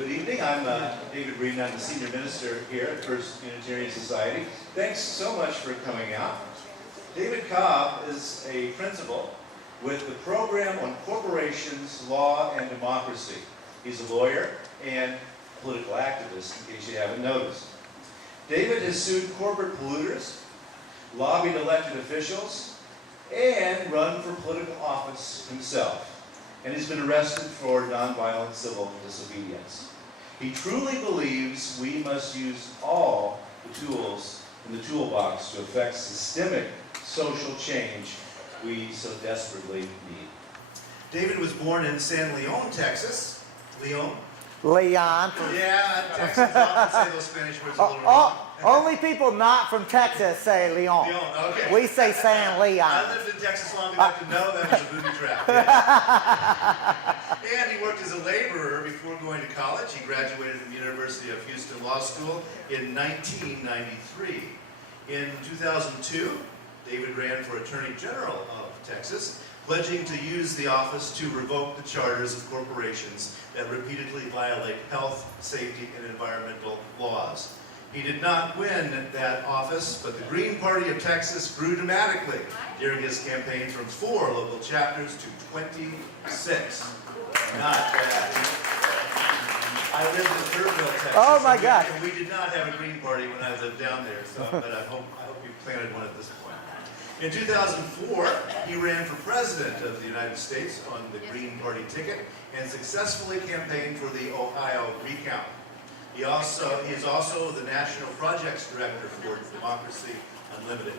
Good evening. I'm David Breeden. I'm the senior minister here at First Unitarian Society. Thanks so much for coming out. David Cobb is a principal with the program on corporations, law, and democracy. He's a lawyer and political activist, in case you haven't noticed. David has sued corporate polluters, lobbied elected officials, and run for political office himself, and has been arrested for nonviolent civil disobedience. He truly believes we must use all the tools in the toolbox to effect systemic social change we so desperately need. David was born in San Leon, Texas. Leon? Leon. Yeah, Texans often say those Spanish words a little wrong. Only people not from Texas say Leon. Leon, okay. We say San Leon. I lived in Texas long enough to know that was a booby trap. Yeah. And he worked as a laborer before going to college. He graduated from the University of Houston Law School in 1993. In 2002, David ran for Attorney General of Texas, pledging to use the office to revoke the charters of corporations that repeatedly violate health, safety, and environmental laws. He did not win that office, but the Green Party of Texas grew dramatically during his campaign from 4 local chapters to 26. Not bad. I lived in Kerrville, Texas. Oh my God! And we did not have a Green Party when I lived down there, so, but I hope you planted one at this point. In 2004, he ran for president of the United States on the Green Party ticket and successfully campaigned for the Ohio recount. He is also the National Projects Director for Democracy Unlimited.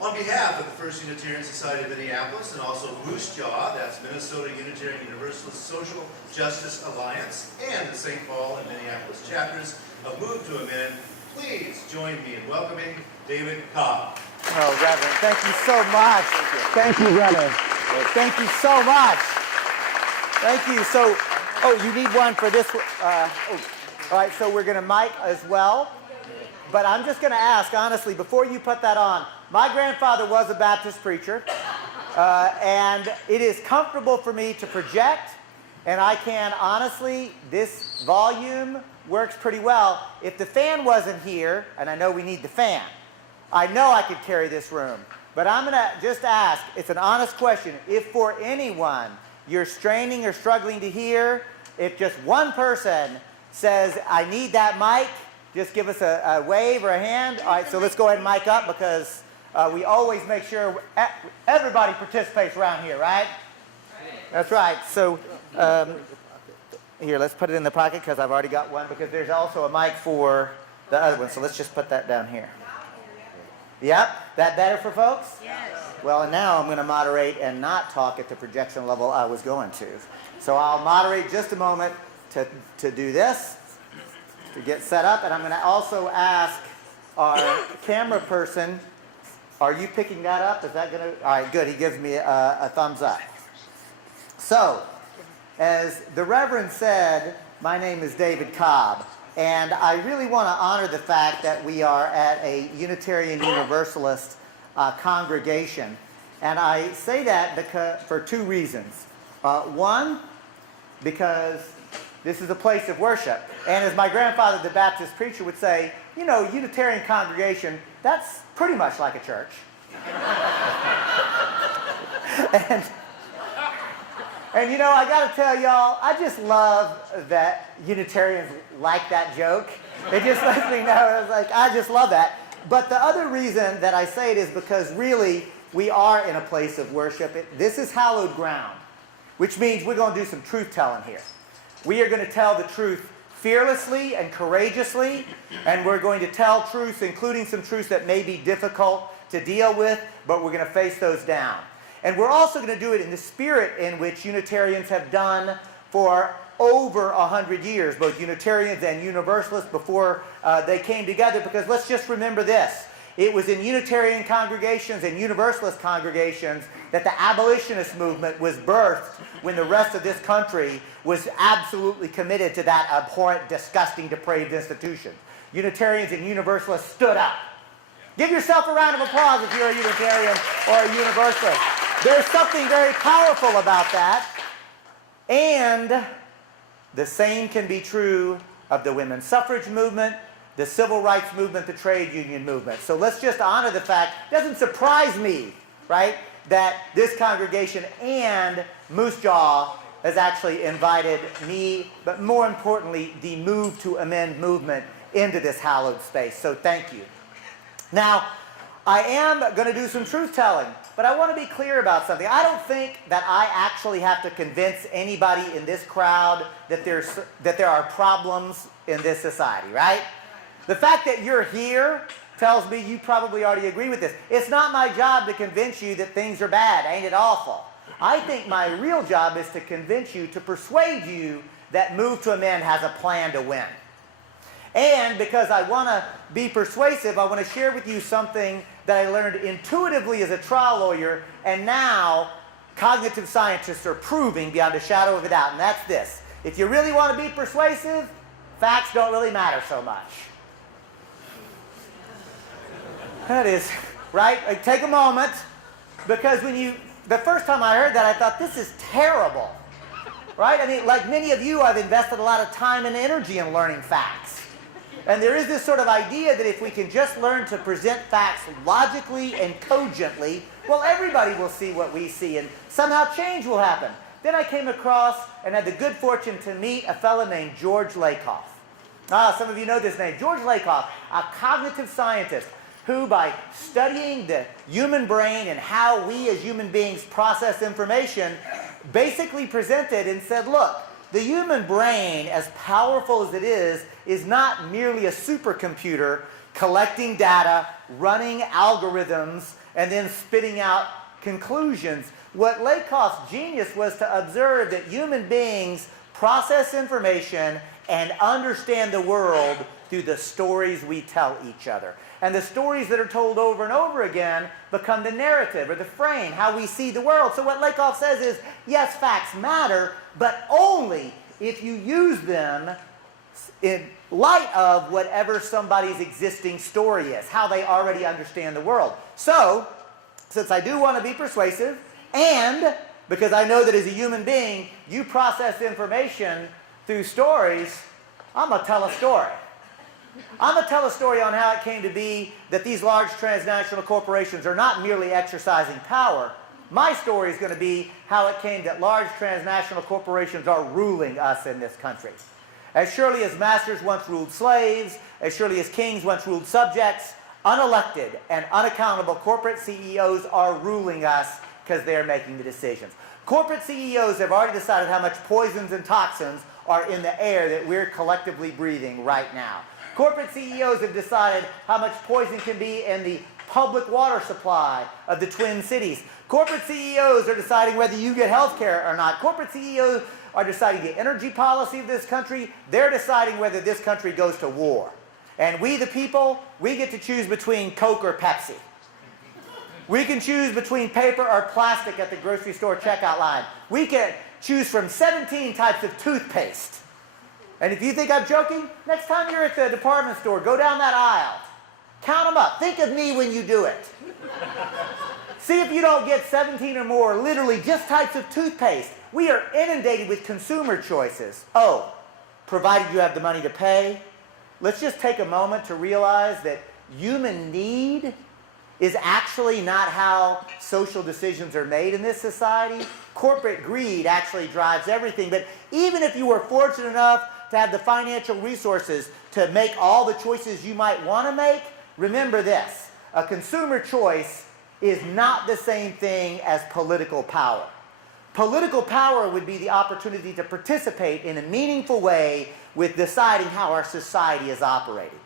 On behalf of the First Unitarian Society of Minneapolis and also Moose Jaw, that's Minnesota Unitarian Universalist Social Justice Alliance, and the St. Paul and Minneapolis chapters of Move to Amend, please join me in welcoming David Cobb. Oh, Reverend, thank you so much. Thank you, Reverend. Thank you so much. Thank you. So, you need one for this. All right, so we're going to mic as well. But I'm just going to ask, honestly, before you put that on, my grandfather was a Baptist preacher, and it is comfortable for me to project, and I can, honestly, this volume works pretty well. If the fan wasn't here, and I know we need the fan, I know I could carry this room. But I'm going to just ask, it's an honest question, if for anyone you're straining or struggling to hear, if just one person says, I need that mic, just give us a wave or a hand. All right, so let's go ahead and mic up because we always make sure everybody participates around here, right? That's right. So here, let's put it in the pocket because I've already got one because there's also a mic for the other one. So let's just put that down here. Yep, that better for folks? Yes. Well, and now I'm going to moderate and not talk at the projection level I was going to. So I'll moderate just a moment to do this, to get set up, and I'm going to also ask our camera person, are you picking that up? Is that going to, all right, good, he gives me a thumbs up. So, as the Reverend said, my name is David Cobb, and I really want to honor the fact that we are at a Unitarian Universalist congregation, and I say that for 2 reasons. One, because this is a place of worship. And as my grandfather, the Baptist preacher, would say, you know, Unitarian congregation, that's pretty much like a church. and you know, I got to tell y'all, I just love that Unitarians like that joke. It just lets me know, I just love that. But the other reason that I say it is because really, we are in a place of worship. This is hallowed ground, which means we're going to do some truth telling here. We are going to tell the truth fearlessly and courageously, and we're going to tell truths, including some truths that may be difficult to deal with, but we're going to face those down. And we're also going to do it in the spirit in which Unitarians have done for over 100 years, both Unitarians and Universalists before they came together, because let's just remember this. It was in Unitarian congregations and Universalist congregations that the abolitionist movement was birthed when the rest of this country was absolutely committed to that abhorrent, disgusting, depraved institution. Unitarians and Universalists stood up. Give yourself a round of applause if you're a Unitarian or a Universalist. There's something very powerful about that. And The same can be true of the women's suffrage movement, the civil rights movement, the trade union movement. So let's just honor the fact, it doesn't surprise me, right, that this congregation and Moose Jaw has actually invited me, but more importantly, the Move to Amend movement into this hallowed space. So thank you. Now, I am going to do some truth telling, but I want to be clear about something. I don't think that I actually have to convince anybody in this crowd that there are problems in this society, right? The fact that you're here tells me you probably already agree with this. It's not my job to convince you that things are bad. Ain't it awful? I think my real job is to convince you, to persuade you that Move to Amend has a plan to win. And because I want to be persuasive, I want to share with you something that I learned intuitively as a trial lawyer, and now cognitive scientists are proving beyond a shadow of a doubt, and that's this. If you really want to be persuasive, facts don't really matter so much. That is, right? Like, take a moment, because the first time I heard that, I thought, this is terrible, right? I mean, like many of you, I've invested a lot of time and energy in learning facts. And there is this sort of idea that if we can just learn to present facts logically and cogently, well, everybody will see what we see, and somehow change will happen. Then I came across and had the good fortune to meet a fellow named George Lakoff. Some of you know this name. George Lakoff, a cognitive scientist who, by studying the human brain and how we as human beings process information, basically presented and said, look, the human brain, as powerful as it is not merely a supercomputer collecting data, running algorithms, and then spitting out conclusions. What Lakoff's genius was to observe that human beings process information and understand the world through the stories we tell each other. And the stories that are told over and over again become the narrative or the frame, how we see the world. So what Lakoff says is, yes, facts matter, but only if you use them in light of whatever somebody's existing story is, how they already understand the world. So, since I do want to be persuasive, and because I know that as a human being, you process information through stories, I'm going to tell a story. I'm going to tell a story on how it came to be that these large transnational corporations are not merely exercising power. My story is going to be how it came that large transnational corporations are ruling us in this country. As surely as masters once ruled slaves, as surely as kings once ruled subjects, unelected and unaccountable corporate CEOs are ruling us because they're making the decisions. Corporate CEOs have already decided how much poisons and toxins are in the air that we're collectively breathing right now. Corporate CEOs have decided how much poison can be in the public water supply of the Twin Cities. Corporate CEOs are deciding whether you get health care or not. Corporate CEOs are deciding the energy policy of this country. They're deciding whether this country goes to war. And we, the people, we get to choose between Coke or Pepsi. We can choose between paper or plastic at the grocery store checkout line. We can choose from 17 types of toothpaste. And if you think I'm joking, next time you're at the department store, go down that aisle. Count them up. Think of me when you do it. See if you don't get 17 or more, literally just types of toothpaste. We are inundated with consumer choices. Oh, provided you have the money to pay. Let's just take a moment to realize that human need is actually not how social decisions are made in this society. Corporate greed actually drives everything. But even if you were fortunate enough to have the financial resources to make all the choices you might want to make, remember this: a consumer choice is not the same thing as political power. Political power would be the opportunity to participate in a meaningful way with deciding how our society is operating.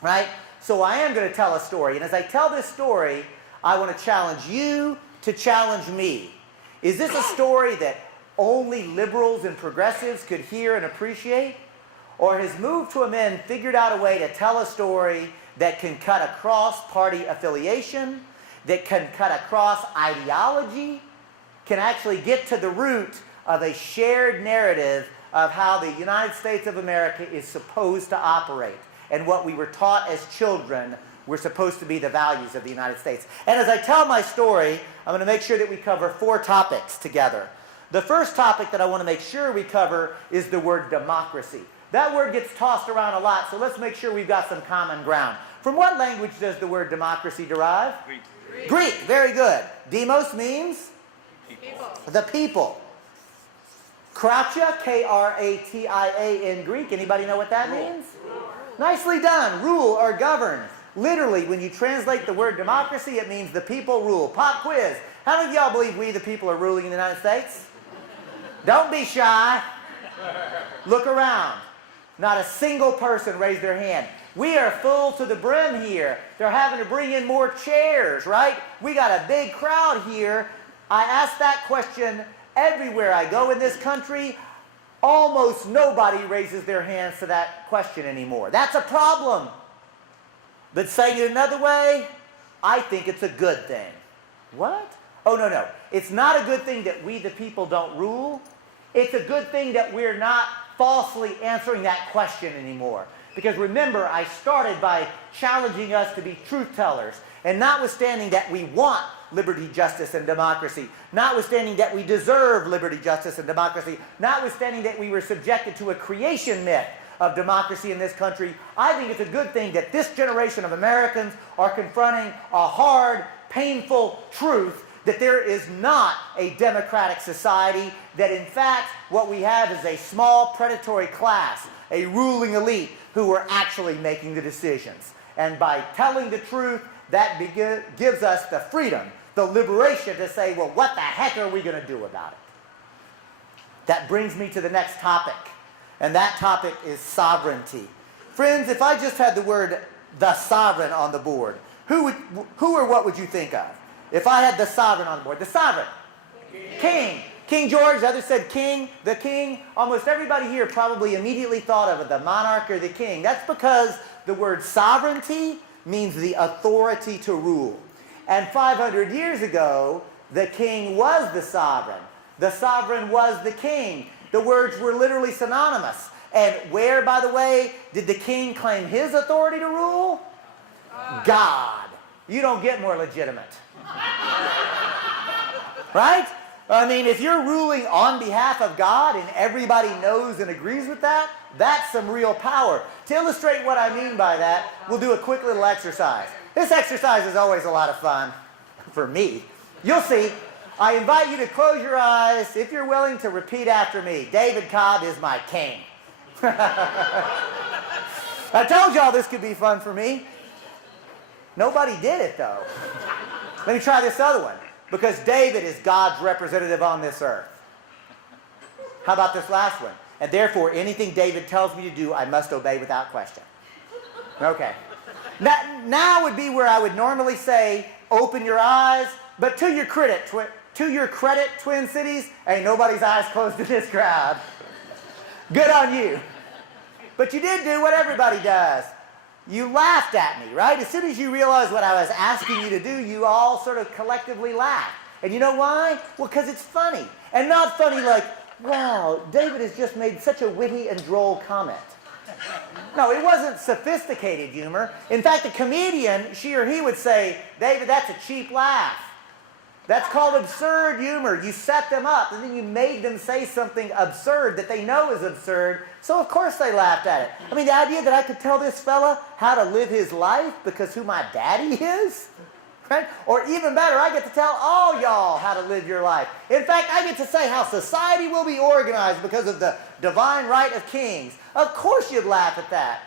Right? So I am going to tell a story, and as I tell this story, I want to challenge you to challenge me. Is this a story that only liberals and progressives could hear and appreciate? Or has Move to Amend figured out a way to tell a story that can cut across party affiliation, that can cut across ideology, can actually get to the root of a shared narrative of how the United States of America is supposed to operate, and what we were taught as children were supposed to be the values of the United States. And as I tell my story, I'm going to make sure that we cover 4 topics together. The first topic that I want to make sure we cover is the word democracy. That word gets tossed around a lot, so let's make sure we've got some common ground. From what language does the word democracy derive? Greek. Greek, very good. Demos means? People. The people. Kratia, K-R-A-T-I-A in Greek. Anybody know what that means? Rule. Nicely done. Rule or govern. Literally, when you translate the word democracy, it means the people rule. Pop quiz. How many of y'all believe we the people are ruling in the United States? Don't be shy. Look around. Not a single person raised their hand. We are full to the brim here. They're having to bring in more chairs, right? We got a big crowd here. I ask that question everywhere I go in this country. Almost nobody raises their hands to that question anymore. That's a problem. But saying it another way, I think it's a good thing. What? Oh, no. It's not a good thing that we the people don't rule. It's a good thing that we're not falsely answering that question anymore. Because remember, I started by challenging us to be truth tellers. And notwithstanding that we want liberty, justice, and democracy, notwithstanding that we deserve liberty, justice, and democracy, notwithstanding that we were subjected to a creation myth of democracy in this country, I think it's a good thing that this generation of Americans are confronting a hard, painful truth that there is not a democratic society, that in fact what we have is a small predatory class, a ruling elite who are actually making the decisions. And by telling the truth, that gives us the freedom, the liberation to say, well, what the heck are we going to do about it? That brings me to the next topic, and that topic is sovereignty. Friends, if I just had the word the sovereign on the board, who or what would you think of? If I had the sovereign on the board, the sovereign. King. King George, others said king, the king. Almost everybody here probably immediately thought of it, the monarch or the king. That's because the word sovereignty means the authority to rule. And 500 years ago, the king was the sovereign. The sovereign was the king. The words were literally synonymous. And where, by the way, did the king claim his authority to rule? God. You don't get more legitimate. Right? I mean, if you're ruling on behalf of God and everybody knows and agrees with that, that's some real power. To illustrate what I mean by that, we'll do a quick little exercise. This exercise is always a lot of fun for me. You'll see. I invite you to close your eyes if you're willing to repeat after me. David Cobb is my king. I told y'all this could be fun for me. Nobody did it, though. Let me try this other one. Because David is God's representative on this earth. How about this last one? And therefore, anything David tells me to do, I must obey without question. Okay. Now would be where I would normally say, open your eyes. But to your credit, Twin Cities, ain't nobody's eyes closed in this crowd. Good on you. But you did do what everybody does. You laughed at me, right? As soon as you realized what I was asking you to do, you all sort of collectively laughed. And you know why? Well, because it's funny. And not funny like, wow, David has just made such a witty and droll comment. No, it wasn't sophisticated humor. In fact, a comedian, she or he would say, David, that's a cheap laugh. That's called absurd humor. You set them up, and then you made them say something absurd that they know is absurd, so of course they laughed at it. I mean, the idea that I could tell this fella how to live his life because who my daddy is, right? Or even better, I get to tell all y'all how to live your life. In fact, I get to say how society will be organized because of the divine right of kings. Of course you'd laugh at that.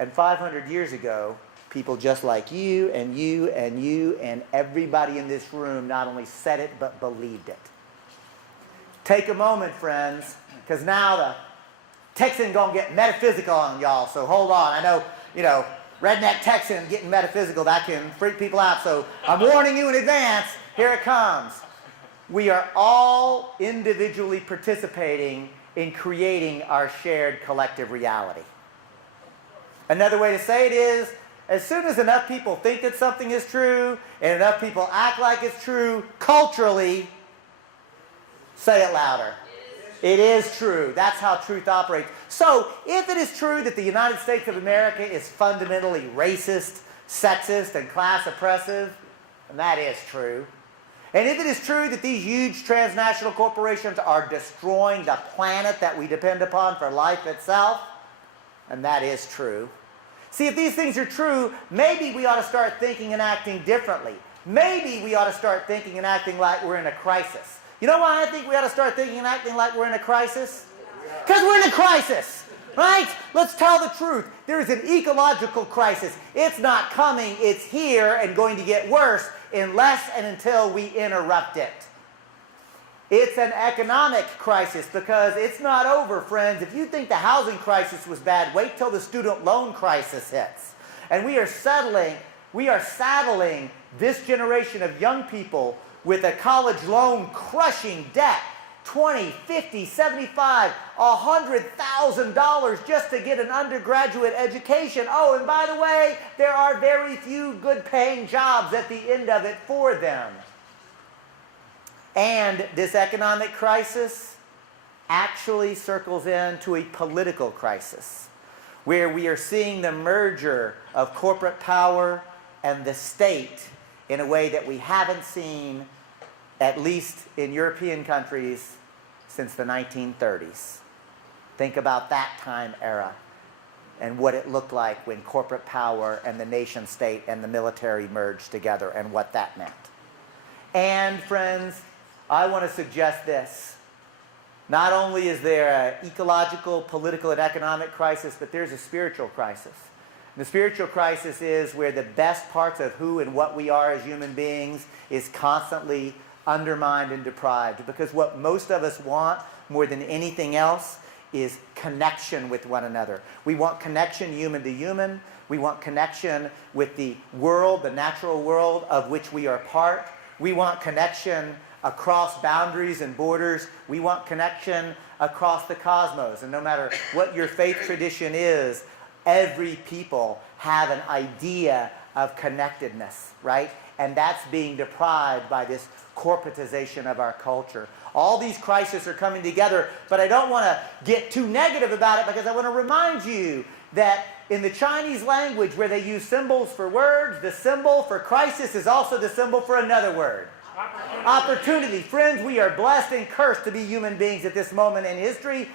And 500 years ago, people just like you and you and you and everybody in this room not only said it, but believed it. Take a moment, friends, because now the Texan gonna get metaphysical on y'all, so hold on. I know, redneck Texan getting metaphysical, that can freak people out, so I'm warning you in advance, here it comes. We are all individually participating in creating our shared collective reality. Another way to say it is, as soon as enough people think that something is true, and enough people act like it's true, culturally, say it louder. It is true. That's how truth operates. So, if it is true that the United States of America is fundamentally racist, sexist, and class oppressive, and that is true, And if it is true that these huge transnational corporations are destroying the planet that we depend upon for life itself, and that is true. See, if these things are true, maybe we ought to start thinking and acting differently. Maybe we ought to start thinking and acting like we're in a crisis. You know why I think we ought to start thinking and acting like we're in a crisis? Because we're in a crisis, right? Let's tell the truth. There is an ecological crisis. It's not coming, it's here and going to get worse unless and until we interrupt it. It's an economic crisis because it's not over, friends. If you think the housing crisis was bad, wait till the student loan crisis hits. And we are saddling this generation of young people with a college loan crushing debt. $20, $50, $75, $100,000 just to get an undergraduate education. Oh, and by the way, there are very few good paying jobs at the end of it for them. And this economic crisis actually circles into a political crisis where we are seeing the merger of corporate power and the state in a way that we haven't seen, at least in European countries, since the 1930s. Think about that time era and what it looked like when corporate power and the nation state and the military merged together and what that meant. And friends, I want to suggest this. Not only is there an ecological, political, and economic crisis, but there's a spiritual crisis. And the spiritual crisis is where the best parts of who and what we are as human beings is constantly undermined and deprived. Because what most of us want more than anything else is connection with one another. We want connection human to human. We want connection with the world, the natural world of which we are part. We want connection across boundaries and borders. We want connection across the cosmos. And no matter what your faith tradition is, every people have an idea of connectedness, right? And that's being deprived by this corporatization of our culture. All these crises are coming together, but I don't want to get too negative about it because I want to remind you that in the Chinese language where they use symbols for words, the symbol for crisis is also the symbol for another word. Opportunity. Friends, we are blessed and cursed to be human beings at this moment in history.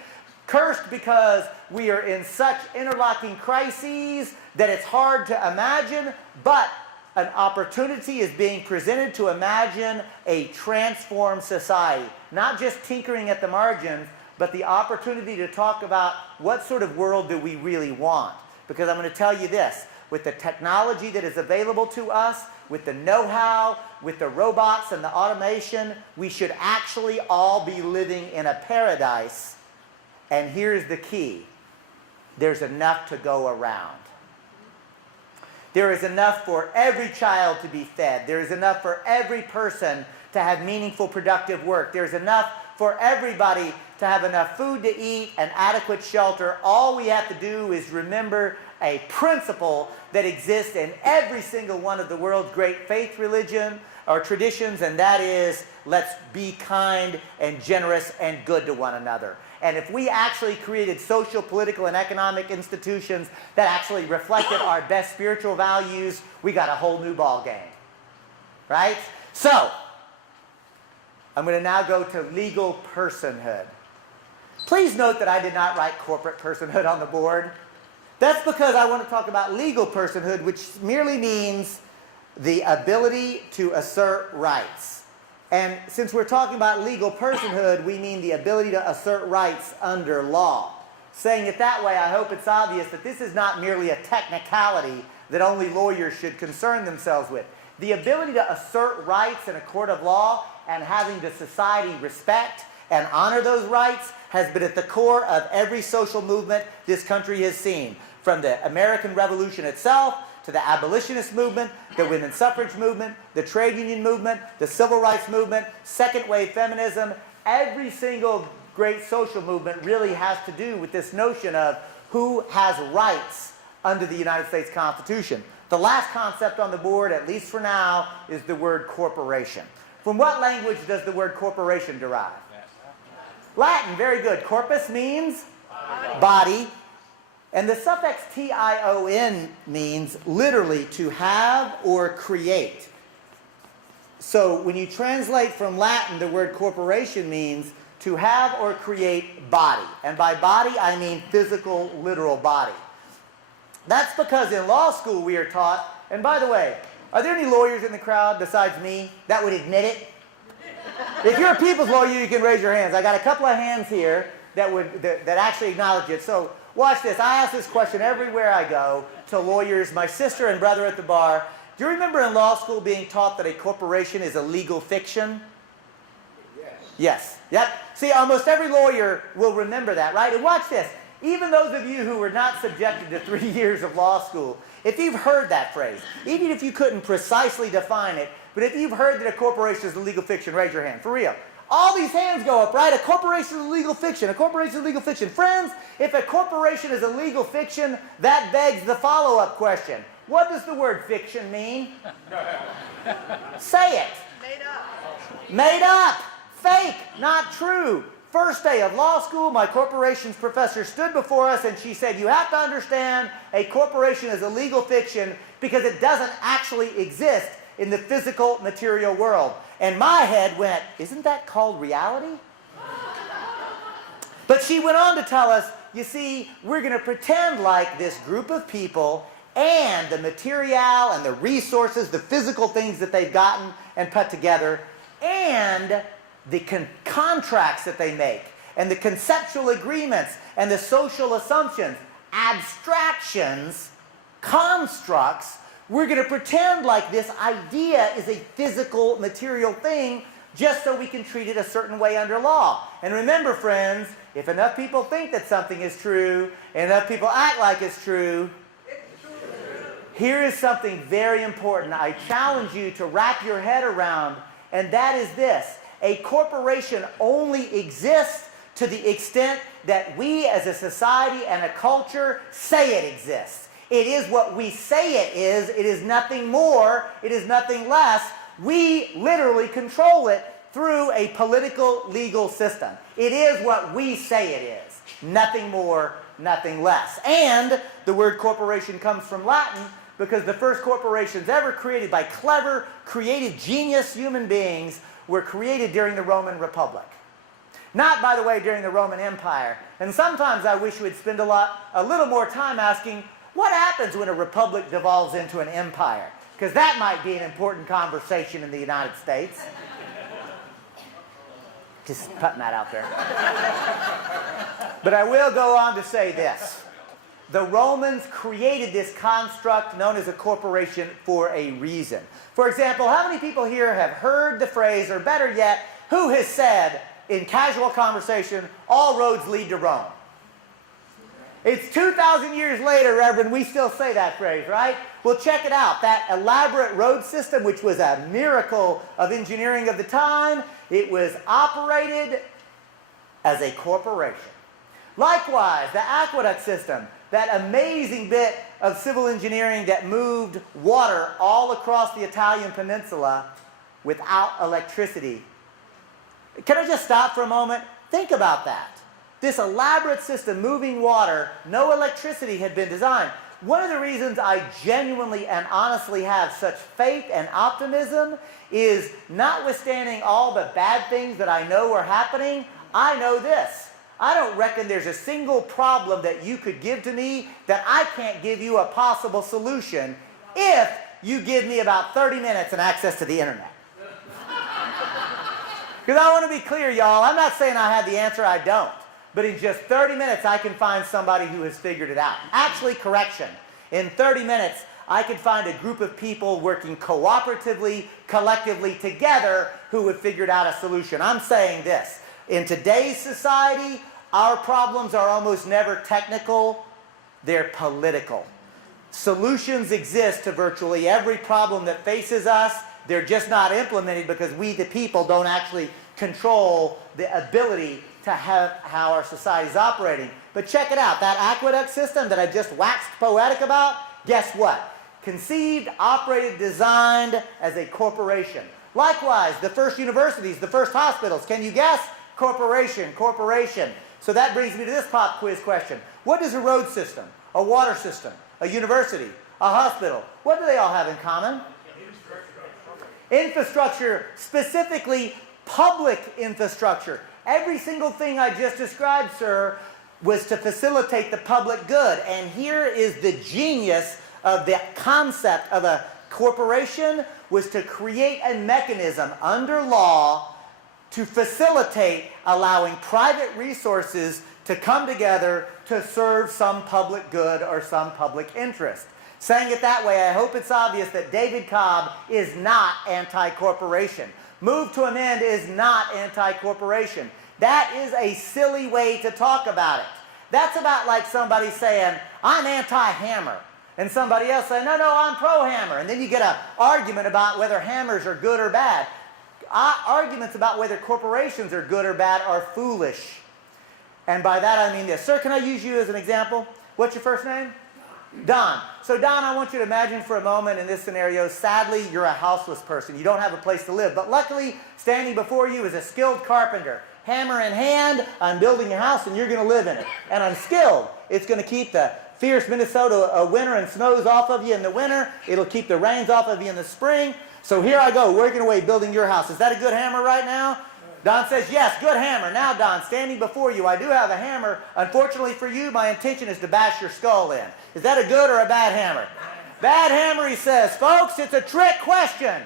Cursed because we are in such interlocking crises that it's hard to imagine, but an opportunity is being presented to imagine a transformed society. Not just tinkering at the margins, but the opportunity to talk about what sort of world do we really want. Because I'm going to tell you this, with the technology that is available to us, with the know-how, with the robots and the automation, we should actually all be living in a paradise. And here's the key. There's enough to go around. There is enough for every child to be fed. There is enough for every person to have meaningful, productive work. There's enough for everybody to have enough food to eat and adequate shelter. All we have to do is remember a principle that exists in every single one of the world's great faith religion or traditions, and that is, let's be kind and generous and good to one another. And if we actually created social, political, and economic institutions that actually reflected our best spiritual values, we got a whole new ball game. Right? So, I'm going to now go to legal personhood. Please note that I did not write corporate personhood on the board. That's because I want to talk about legal personhood, which merely means the ability to assert rights. And since we're talking about legal personhood, we mean the ability to assert rights under law. Saying it that way, I hope it's obvious that this is not merely a technicality that only lawyers should concern themselves with. The ability to assert rights in a court of law and having the society respect and honor those rights has been at the core of every social movement this country has seen. From the American Revolution itself, to the abolitionist movement, the women's suffrage movement, the trade union movement, the civil rights movement, second wave feminism, every single great social movement really has to do with this notion of who has rights under the United States Constitution. The last concept on the board, at least for now, is the word corporation. From what language does the word corporation derive? Latin, very good. Corpus means body. And the suffix tion means literally to have or create. So when you translate from Latin, the word corporation means to have or create body. And by body, I mean physical, literal body. That's because in law school we are taught, and by the way, are there any lawyers in the crowd besides me that would admit it? If you're a people's lawyer, you can raise your hands. I got a couple of hands here that actually acknowledge it. So watch this. I ask this question everywhere I go to lawyers, my sister and brother at the bar. Do you remember in law school being taught that a corporation is a legal fiction? Yes. Yes. Yep. See, almost every lawyer will remember that, right? And watch this. Even those of you who were not subjected to 3 years of law school, if you've heard that phrase, even if you couldn't precisely define it, but if you've heard that a corporation is a legal fiction, raise your hand. For real. All these hands go up, right? A corporation is a legal fiction. A corporation is a legal fiction. Friends, if a corporation is a legal fiction, that begs the follow-up question. What does the word fiction mean? Say it. Made up. Made up. Fake. Not true. First day of law school, my corporations professor stood before us and she said, you have to understand a corporation is a legal fiction because it doesn't actually exist in the physical material world. And my head went, isn't that called reality? But she went on to tell us, you see, we're going to pretend like this group of people and the material and the resources, the physical things that they've gotten and put together, and the contracts that they make, and the conceptual agreements, and the social assumptions, abstractions, constructs, we're going to pretend like this idea is a physical, material thing just so we can treat it a certain way under law. And remember, friends, if enough people think that something is true, and enough people act like it's true, here is something very important I challenge you to wrap your head around, and that is this. A corporation only exists to the extent that we as a society and a culture say it exists. It is what we say it is. It is nothing more. It is nothing less. We literally control it through a political legal system. It is what we say it is. Nothing more, nothing less. And the word corporation comes from Latin because the first corporations ever created by clever, creative, genius human beings were created during the Roman Republic. Not, by the way, during the Roman Empire. And sometimes I wish we'd spend a little more time asking, what happens when a republic devolves into an empire? Because that might be an important conversation in the United States. Just putting that out there. But I will go on to say this. The Romans created this construct known as a corporation for a reason. For example, how many people here have heard the phrase, or better yet, who has said in casual conversation, all roads lead to Rome? It's 2,000 years later, Reverend, we still say that phrase, right? Well, check it out. That elaborate road system, which was a miracle of engineering of the time, it was operated as a corporation. Likewise, the aqueduct system, that amazing bit of civil engineering that moved water all across the Italian peninsula without electricity. Can I just stop for a moment? Think about that. This elaborate system moving water, no electricity had been designed. One of the reasons I genuinely and honestly have such faith and optimism is, notwithstanding all the bad things that I know are happening, I know this. I don't reckon there's a single problem that you could give to me that I can't give you a possible solution if you give me about 30 minutes and access to the internet. Because I want to be clear, y'all, I'm not saying I have the answer, I don't. But in just 30 minutes, I can find somebody who has figured it out. Actually, correction. In 30 minutes, I could find a group of people working cooperatively, collectively together who have figured out a solution. I'm saying this. In today's society, our problems are almost never technical, they're political. Solutions exist to virtually every problem that faces us. They're just not implemented because we, the people, don't actually control the ability to have how our society is operating. But check it out. That aqueduct system that I just waxed poetic about, guess what? Conceived, operated, designed as a corporation. Likewise, the first universities, the first hospitals, can you guess? Corporation, corporation. So that brings me to this pop quiz question. What does a road system, a water system, a university, a hospital, what do they all have in common? Infrastructure, specifically public infrastructure. Every single thing I just described, sir, was to facilitate the public good. And here is the genius of the concept of a corporation, was to create a mechanism under law to facilitate allowing private resources to come together to serve some public good or some public interest. Saying it that way, I hope it's obvious that David Cobb is not anti-corporation. Move to Amend is not anti-corporation. That is a silly way to talk about it. That's about like somebody saying, I'm anti-hammer, and somebody else saying, no, I'm pro-hammer. And then you get an argument about whether hammers are good or bad. Arguments about whether corporations are good or bad are foolish. And by that I mean this. Sir, can I use you as an example? What's your first name? Don. So Don, I want you to imagine for a moment in this scenario, sadly, you're a houseless person. You don't have a place to live. But luckily, standing before you is a skilled carpenter. Hammer in hand, I'm building a house and you're going to live in it. And I'm skilled. It's going to keep the fierce Minnesota winter and snows off of you in the winter. It'll keep the rains off of you in the spring. So here I go, working away, building your house. Is that a good hammer right now? Don says, yes, good hammer. Now, Don, standing before you, I do have a hammer. Unfortunately for you, my intention is to bash your skull in. Is that a good or a bad hammer? Bad hammer, he says. Folks, it's a trick question.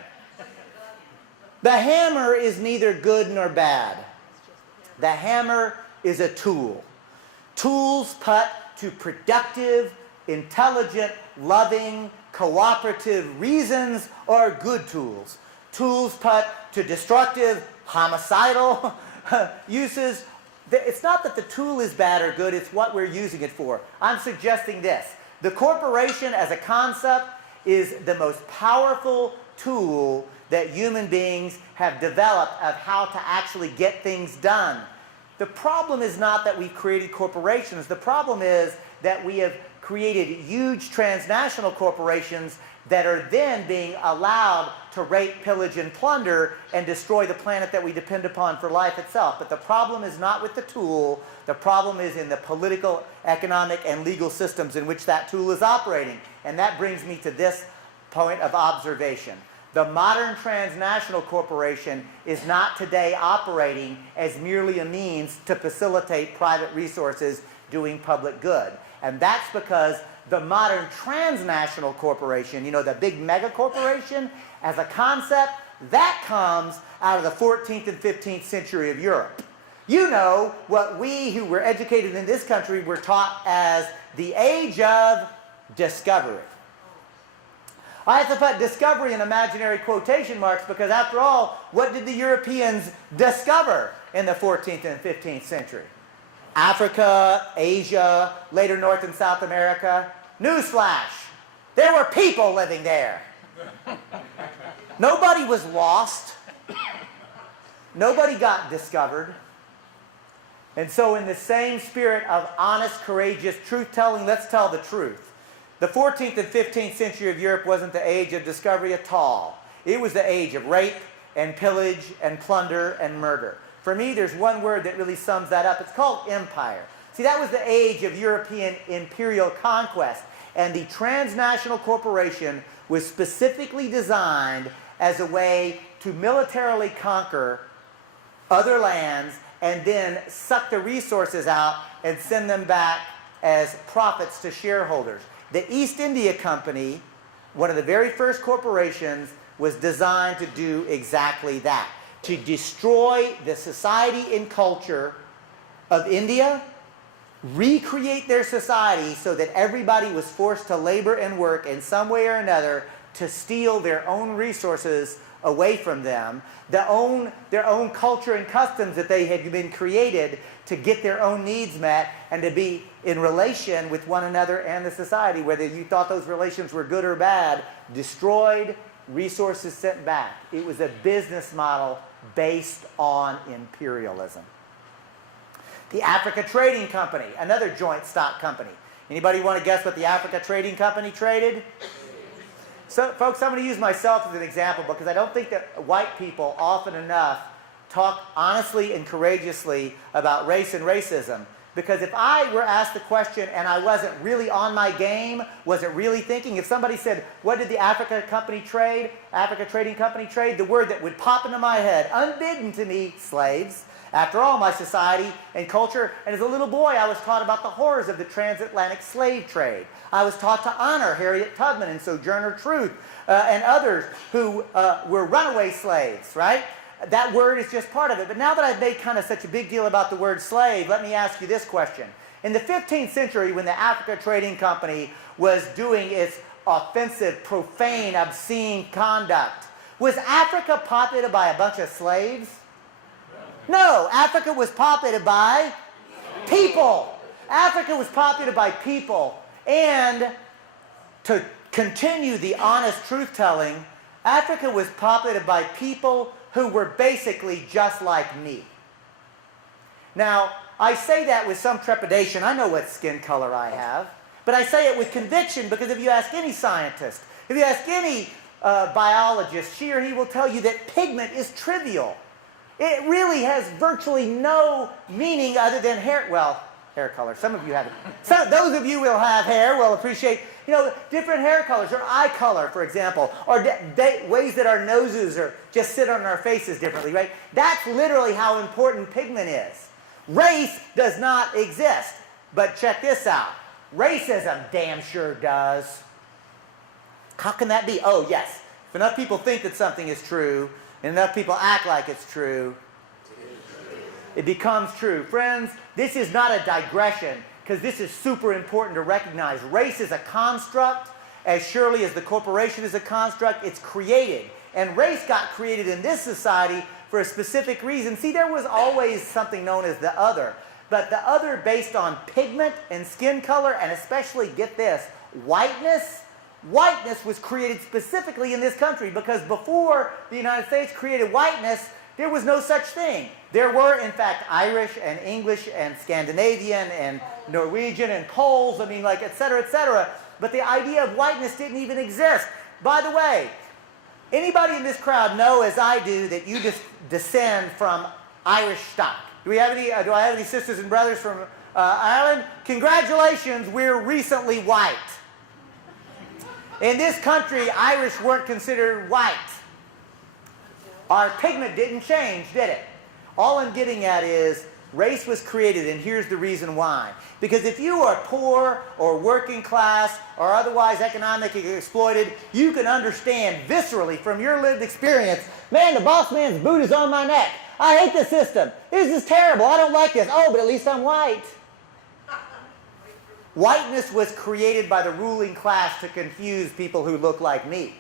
The hammer is neither good nor bad. The hammer is a tool. Tools put to productive, intelligent, loving, cooperative reasons are good tools. Tools put to destructive, homicidal uses. It's not that the tool is bad or good, it's what we're using it for. I'm suggesting this. The corporation as a concept is the most powerful tool that human beings have developed of how to actually get things done. The problem is not that we've created corporations. The problem is that we have created huge transnational corporations that are then being allowed to rape, pillage, and plunder and destroy the planet that we depend upon for life itself. But the problem is not with the tool. The problem is in the political, economic, and legal systems in which that tool is operating. And that brings me to this point of observation. The modern transnational corporation is not today operating as merely a means to facilitate private resources doing public good. And that's because the modern transnational corporation, you know, the big mega corporation, as a concept, that comes out of the 14th and 15th century of Europe. You know what we who were educated in this country were taught as the age of discovery. I have to put discovery in imaginary quotation marks because after all, what did the Europeans discover in the 14th and 15th century? Africa, Asia, later North and South America. Newsflash, there were people living there. Nobody was lost. Nobody got discovered. And so in the same spirit of honest, courageous truth-telling, let's tell the truth. The 14th and 15th century of Europe wasn't the age of discovery at all. It was the age of rape and pillage and plunder and murder. For me, there's one word that really sums that up. It's called empire. See, that was the age of European imperial conquest. And the transnational corporation was specifically designed as a way to militarily conquer other lands and then suck the resources out and send them back as profits to shareholders. The East India Company, one of the very first corporations, was designed to do exactly that. To destroy the society and culture of India, recreate their society so that everybody was forced to labor and work in some way or another to steal their own resources away from them, their own culture and customs that they had been created to get their own needs met and to be in relation with one another and the society, whether you thought those relations were good or bad, destroyed, resources sent back. It was a business model based on imperialism. The Africa Trading Company, another joint stock company. Anybody want to guess what the Africa Trading Company traded? So, folks, I'm going to use myself as an example because I don't think that white people often enough talk honestly and courageously about race and racism. Because if I were asked the question and I wasn't really on my game, wasn't really thinking, if somebody said, what did the Africa Trading Company trade? The word that would pop into my head, unbidden to me, slaves. After all, my society and culture, and as a little boy, I was taught about the horrors of the transatlantic slave trade. I was taught to honor Harriet Tubman and Sojourner Truth and others who were runaway slaves, right? That word is just part of it. But now that I've made kind of such a big deal about the word slave, let me ask you this question. In the 15th century, when the Africa Trading Company was doing its offensive, profane, obscene conduct, was Africa populated by a bunch of slaves? No, Africa was populated by people. Africa was populated by people. And to continue the honest truth-telling, Africa was populated by people who were basically just like me. Now, I say that with some trepidation. I know what skin color I have. But I say it with conviction because if you ask any scientist, if you ask any biologist, she or he will tell you that pigment is trivial. It really has virtually no meaning other than hair. Well, hair color. Some of you have it. So those of you who will have hair will appreciate, different hair colors, or eye color, for example, or ways that our noses or just sit on our faces differently, right? That's literally how important pigment is. Race does not exist. But check this out. Racism damn sure does. How can that be? Oh, yes. If enough people think that something is true, and enough people act like it's true, it becomes true. Friends, this is not a digression, because this is super important to recognize. Race is a construct, as surely as the corporation is a construct. It's created. And race got created in this society for a specific reason. See, there was always something known as the other. But the other based on pigment and skin color, and especially, get this, whiteness. Whiteness was created specifically in this country because before the United States created whiteness, there was no such thing. There were, in fact, Irish and English and Scandinavian and Norwegian and Poles, et cetera, et cetera. But the idea of whiteness didn't even exist. By the way, anybody in this crowd know, as I do, that you descend from Irish stock? Do I have any sisters and brothers from Ireland? Congratulations, we're recently white. In this country, Irish weren't considered white. Our pigment didn't change, did it? All I'm getting at is race was created, and here's the reason why. Because if you are poor or working class or otherwise economically exploited, you can understand viscerally from your lived experience, man, the boss man's boot is on my neck. I hate the system. This is terrible. I don't like this. Oh, but at least I'm white. Whiteness was created by the ruling class to confuse people who look like me,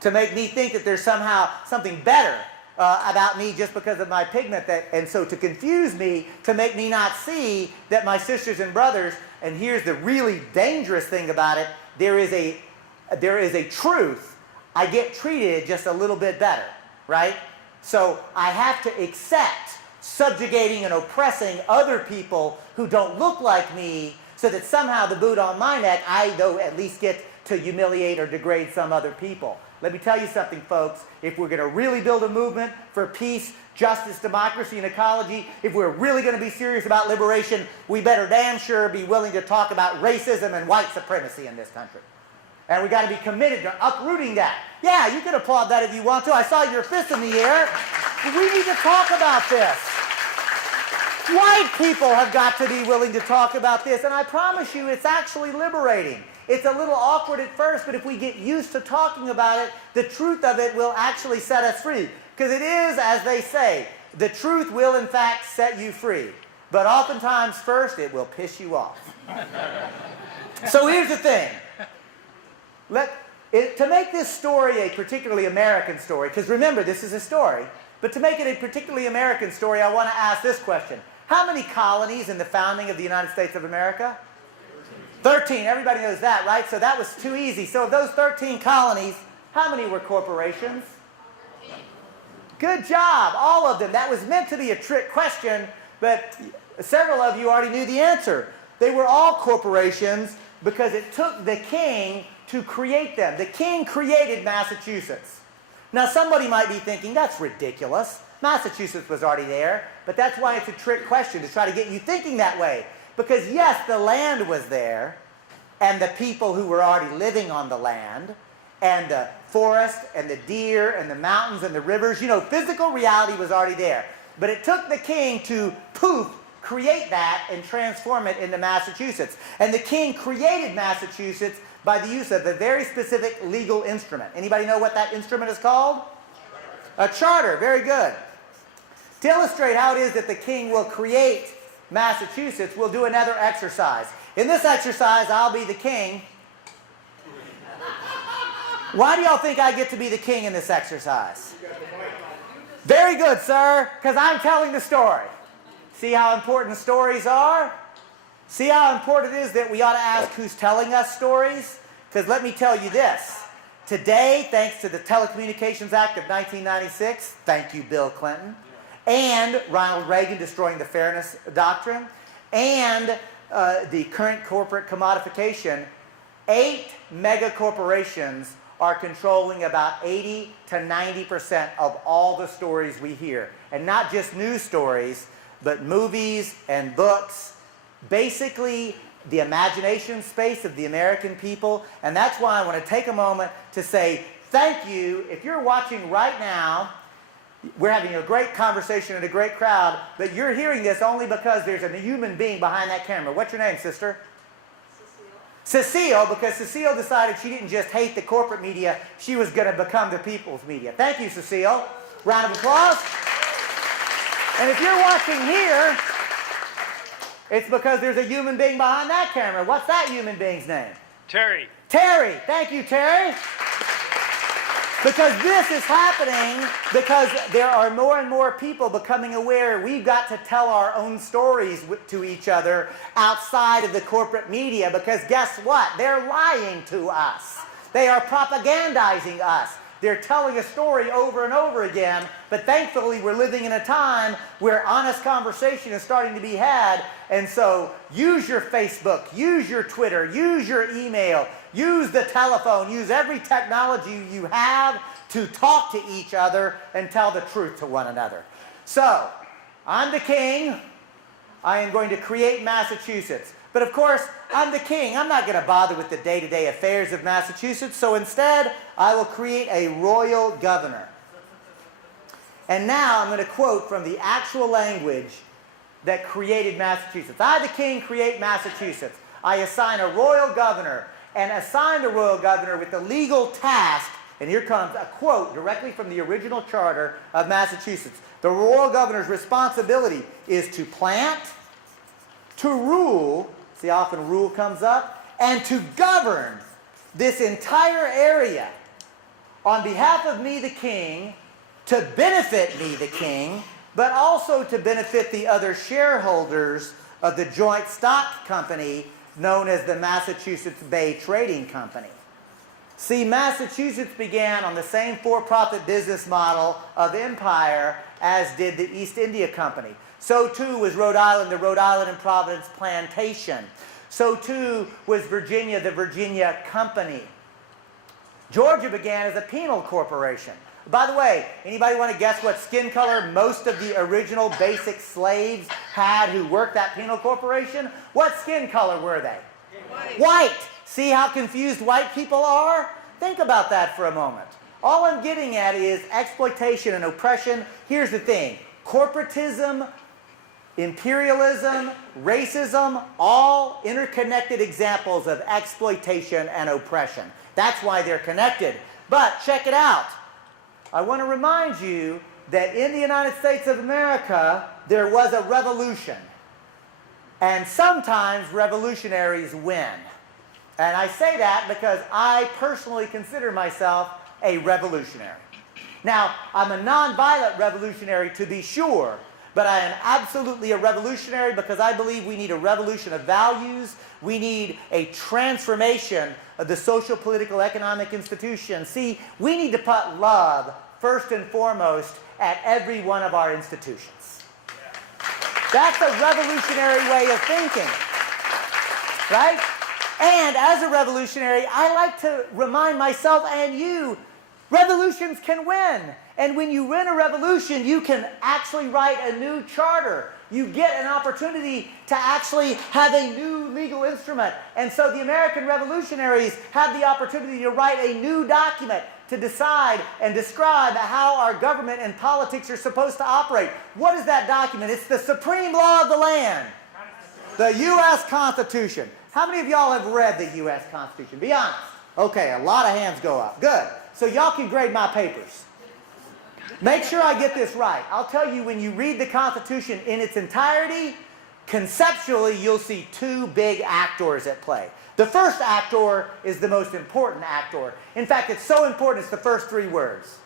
to make me think that there's somehow something better about me just because of my pigment, and so to confuse me, to make me not see that my sisters and brothers, and here's the really dangerous thing about it, there is a truth. I get treated just a little bit better, right? So I have to accept subjugating and oppressing other people who don't look like me, so that somehow the boot on my neck, I, though, at least get to humiliate or degrade some other people. Let me tell you something, folks. If we're going to really build a movement for peace, justice, democracy, and ecology, if we're really going to be serious about liberation, we better damn sure be willing to talk about racism and white supremacy in this country. And we got to be committed to uprooting that. Yeah, you can applaud that if you want to. I saw your fist in the air. But we need to talk about this. White people have got to be willing to talk about this, and I promise you it's actually liberating. It's a little awkward at first, but if we get used to talking about it, the truth of it will actually set us free. Because it is, as they say, the truth will in fact set you free. But oftentimes first it will piss you off. So here's the thing. To make this story a particularly American story, because remember, this is a story, but to make it a particularly American story, I want to ask this question. How many colonies in the founding of the United States of America? 13. Everybody knows that, right? So that was too easy. So of those 13 colonies, how many were corporations? Good job, all of them. That was meant to be a trick question, but several of you already knew the answer. They were all corporations because it took the king to create them. The king created Massachusetts. Now somebody might be thinking, that's ridiculous. Massachusetts was already there, but that's why it's a trick question, to try to get you thinking that way. Because yes, the land was there, and the people who were already living on the land, and the forest, and the deer, and the mountains, and the rivers. You know, physical reality was already there. But it took the king to, poof, create that and transform it into Massachusetts. And the king created Massachusetts by the use of a very specific legal instrument. Anybody know what that instrument is called? A charter. Very good. To illustrate how it is that the king will create Massachusetts, we'll do another exercise. In this exercise, I'll be the king. Why do y'all think I get to be the king in this exercise? Very good, sir, because I'm telling the story. See how important stories are? See how important it is that we ought to ask who's telling us stories? Because let me tell you this. Today, thanks to the Telecommunications Act of 1996, thank you, Bill Clinton, and Ronald Reagan destroying the Fairness Doctrine, and the current corporate commodification, 8 mega corporations are controlling about 80 to 90% of all the stories we hear. And not just news stories, but movies and books. Basically, the imagination space of the American people. And that's why I want to take a moment to say thank you. If you're watching right now, we're having a great conversation and a great crowd, but you're hearing this only because there's a human being behind that camera. What's your name, sister? Cecile, because Cecile decided she didn't just hate the corporate media, she was going to become the people's media. Thank you, Cecile. Round of applause. And if you're watching here, it's because there's a human being behind that camera. What's that human being's name? Terry. Terry. Thank you, Terry. Because this is happening because there are more and more people becoming aware we've got to tell our own stories to each other outside of the corporate media, because guess what? They're lying to us. They are propagandizing us. They're telling a story over and over again, but thankfully we're living in a time where honest conversation is starting to be had, and so use your Facebook, use your Twitter, use your email, use the telephone, use every technology you have to talk to each other and tell the truth to one another. So, I'm the king. I am going to create Massachusetts. But of course, I'm the king. I'm not going to bother with the day-to-day affairs of Massachusetts, so instead, I will create a royal governor. And now I'm going to quote from the actual language that created Massachusetts. I, the king, create Massachusetts. I assign a royal governor, and assign a royal governor with the legal task, and here comes a quote directly from the original charter of Massachusetts. The royal governor's responsibility is to plant, to rule, see how often rule comes up, and to govern this entire area on behalf of me, the king, to benefit me, the king, but also to benefit the other shareholders of the joint stock company known as the Massachusetts Bay Trading Company. See, Massachusetts began on the same for-profit business model of empire as did the East India Company. So too was Rhode Island, the Rhode Island and Providence Plantation. So too was Virginia, the Virginia Company. Georgia began as a penal corporation. By the way, anybody want to guess what skin color most of the original basic slaves had who worked that penal corporation? What skin color were they? White. White. See how confused white people are? Think about that for a moment. All I'm getting at is exploitation and oppression. Here's the thing. Corporatism, imperialism, racism, all interconnected examples of exploitation and oppression. That's why they're connected. But check it out. I want to remind you that in the United States of America, there was a revolution. And sometimes revolutionaries win. And I say that because I personally consider myself a revolutionary. Now, I'm a nonviolent revolutionary to be sure, but I am absolutely a revolutionary because I believe we need a revolution of values. We need a transformation of the social, political, economic institutions. See, we need to put love first and foremost at every one of our institutions. That's a revolutionary way of thinking, right? And as a revolutionary, I like to remind myself and you, Revolutions can win. And when you win a revolution, you can actually write a new charter. You get an opportunity to actually have a new legal instrument. And so the American revolutionaries had the opportunity to write a new document to decide and describe how our government and politics are supposed to operate. What is that document? It's the supreme law of the land. The U.S. Constitution. How many of y'all have read the U.S. Constitution? Be honest. Okay, a lot of hands go up. Good. So y'all can grade my papers. Make sure I get this right. I'll tell you, when you read the Constitution in its entirety, conceptually you'll see two big actors at play. The first actor is the most important actor. In fact, it's so important it's the first three words.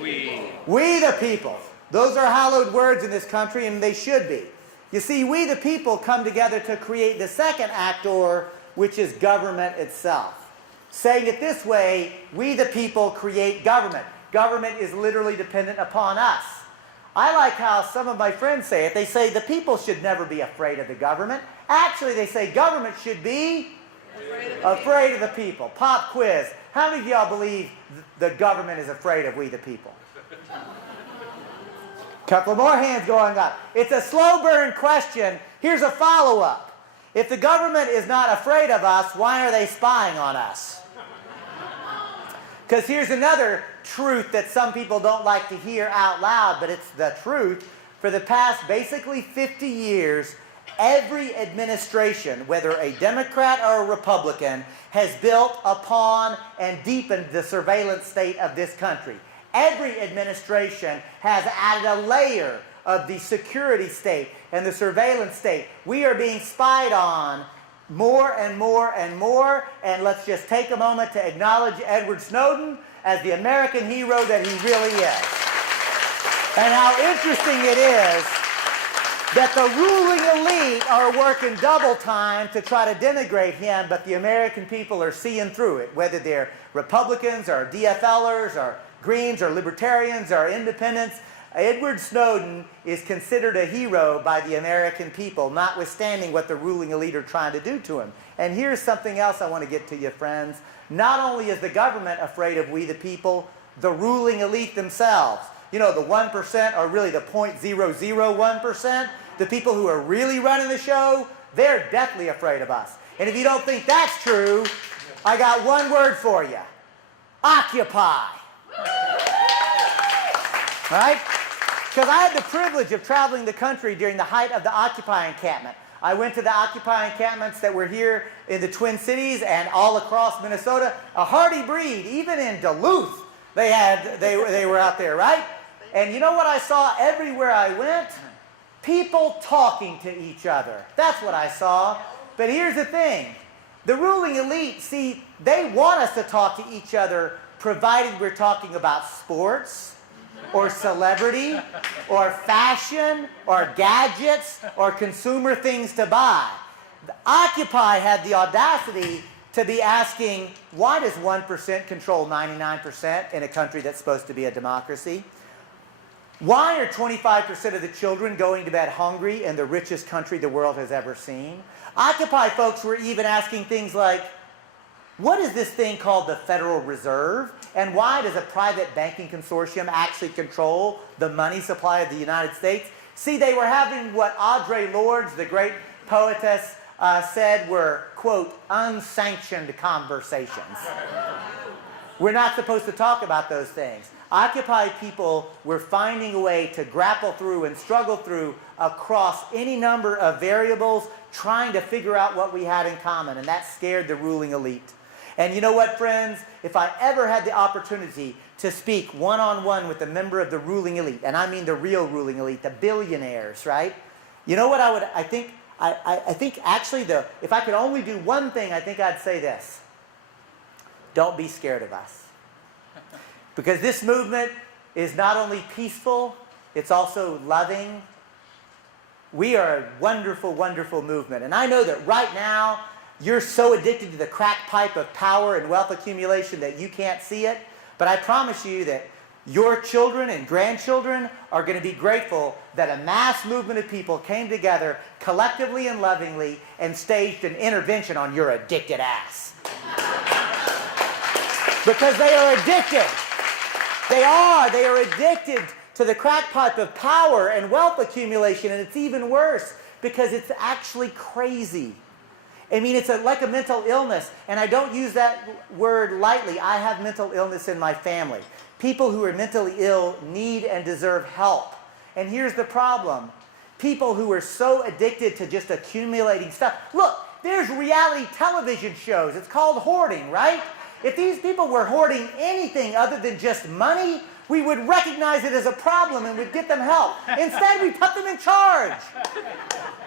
We. We the people. Those are hallowed words in this country, and they should be. You see, we the people come together to create the second actor, which is government itself. Saying it this way, we the people create government. Government is literally dependent upon us. I like how some of my friends say it. They say the people should never be afraid of the government. Actually, they say government should be afraid of the people. Pop quiz. How many of y'all believe the government is afraid of we the people? Couple more hands going up. It's a slow burn question. Here's a follow-up. If the government is not afraid of us, why are they spying on us? Because here's another truth that some people don't like to hear out loud, but it's the truth. For the past basically 50 years, every administration, whether a Democrat or a Republican, has built upon and deepened the surveillance state of this country. Every administration has added a layer of the security state and the surveillance state. We are being spied on more and more and more, and let's just take a moment to acknowledge Edward Snowden as the American hero that he really is. And how interesting it is that the ruling elite are working double time to try to denigrate him, but the American people are seeing through it, whether they're Republicans or DFLers or Greens or Libertarians or Independents. Edward Snowden is considered a hero by the American people, notwithstanding what the ruling elite are trying to do to him. And here's something else I want to get to you, friends. Not only is the government afraid of we the people, the ruling elite themselves. You know, the 1%, or really the 0.001%, the people who are really running the show, they're deathly afraid of us. And if you don't think that's true, I got one word for you. Occupy. Right? Because I had the privilege of traveling the country during the height of the Occupy encampment. I went to the Occupy encampments that were here in the Twin Cities and all across Minnesota. A hardy breed, even in Duluth, they were out there, right? And you know what I saw everywhere I went? People talking to each other. That's what I saw. But here's the thing. The ruling elite, see, they want us to talk to each other provided we're talking about sports, or celebrity, or fashion, or gadgets, or consumer things to buy. The Occupy had the audacity to be asking, why does 1% control 99% in a country that's supposed to be a democracy? Why are 25% of the children going to bed hungry in the richest country the world has ever seen? Occupy folks were even asking things like, what is this thing called the Federal Reserve? And why does a private banking consortium actually control the money supply of the United States? See, they were having what Audre Lorde, the great poetess, said were, quote, unsanctioned conversations. We're not supposed to talk about those things. Occupy people were finding a way to grapple through and struggle through across any number of variables, trying to figure out what we had in common, and that scared the ruling elite. And you know what, friends? If I ever had the opportunity to speak one-on-one with a member of the ruling elite, and I mean the real ruling elite, the billionaires, right? You know what I think actually, if I could only do one thing, I think I'd say this. Don't be scared of us. Because this movement is not only peaceful, it's also loving. We are a wonderful, wonderful movement. And I know that right now, you're so addicted to the crack pipe of power and wealth accumulation that you can't see it. But I promise you that your children and grandchildren are going to be grateful that a mass movement of people came together collectively and lovingly and staged an intervention on your addicted ass. Because they are addicted. They are. They are addicted to the crack pipe of power and wealth accumulation, and it's even worse because it's actually crazy. I mean, it's like a mental illness, and I don't use that word lightly. I have mental illness in my family. People who are mentally ill need and deserve help. And here's the problem. People who are so addicted to just accumulating stuff. Look, there's reality television shows. It's called hoarding, right? If these people were hoarding anything other than just money, we would recognize it as a problem and would get them help. Instead, we put them in charge.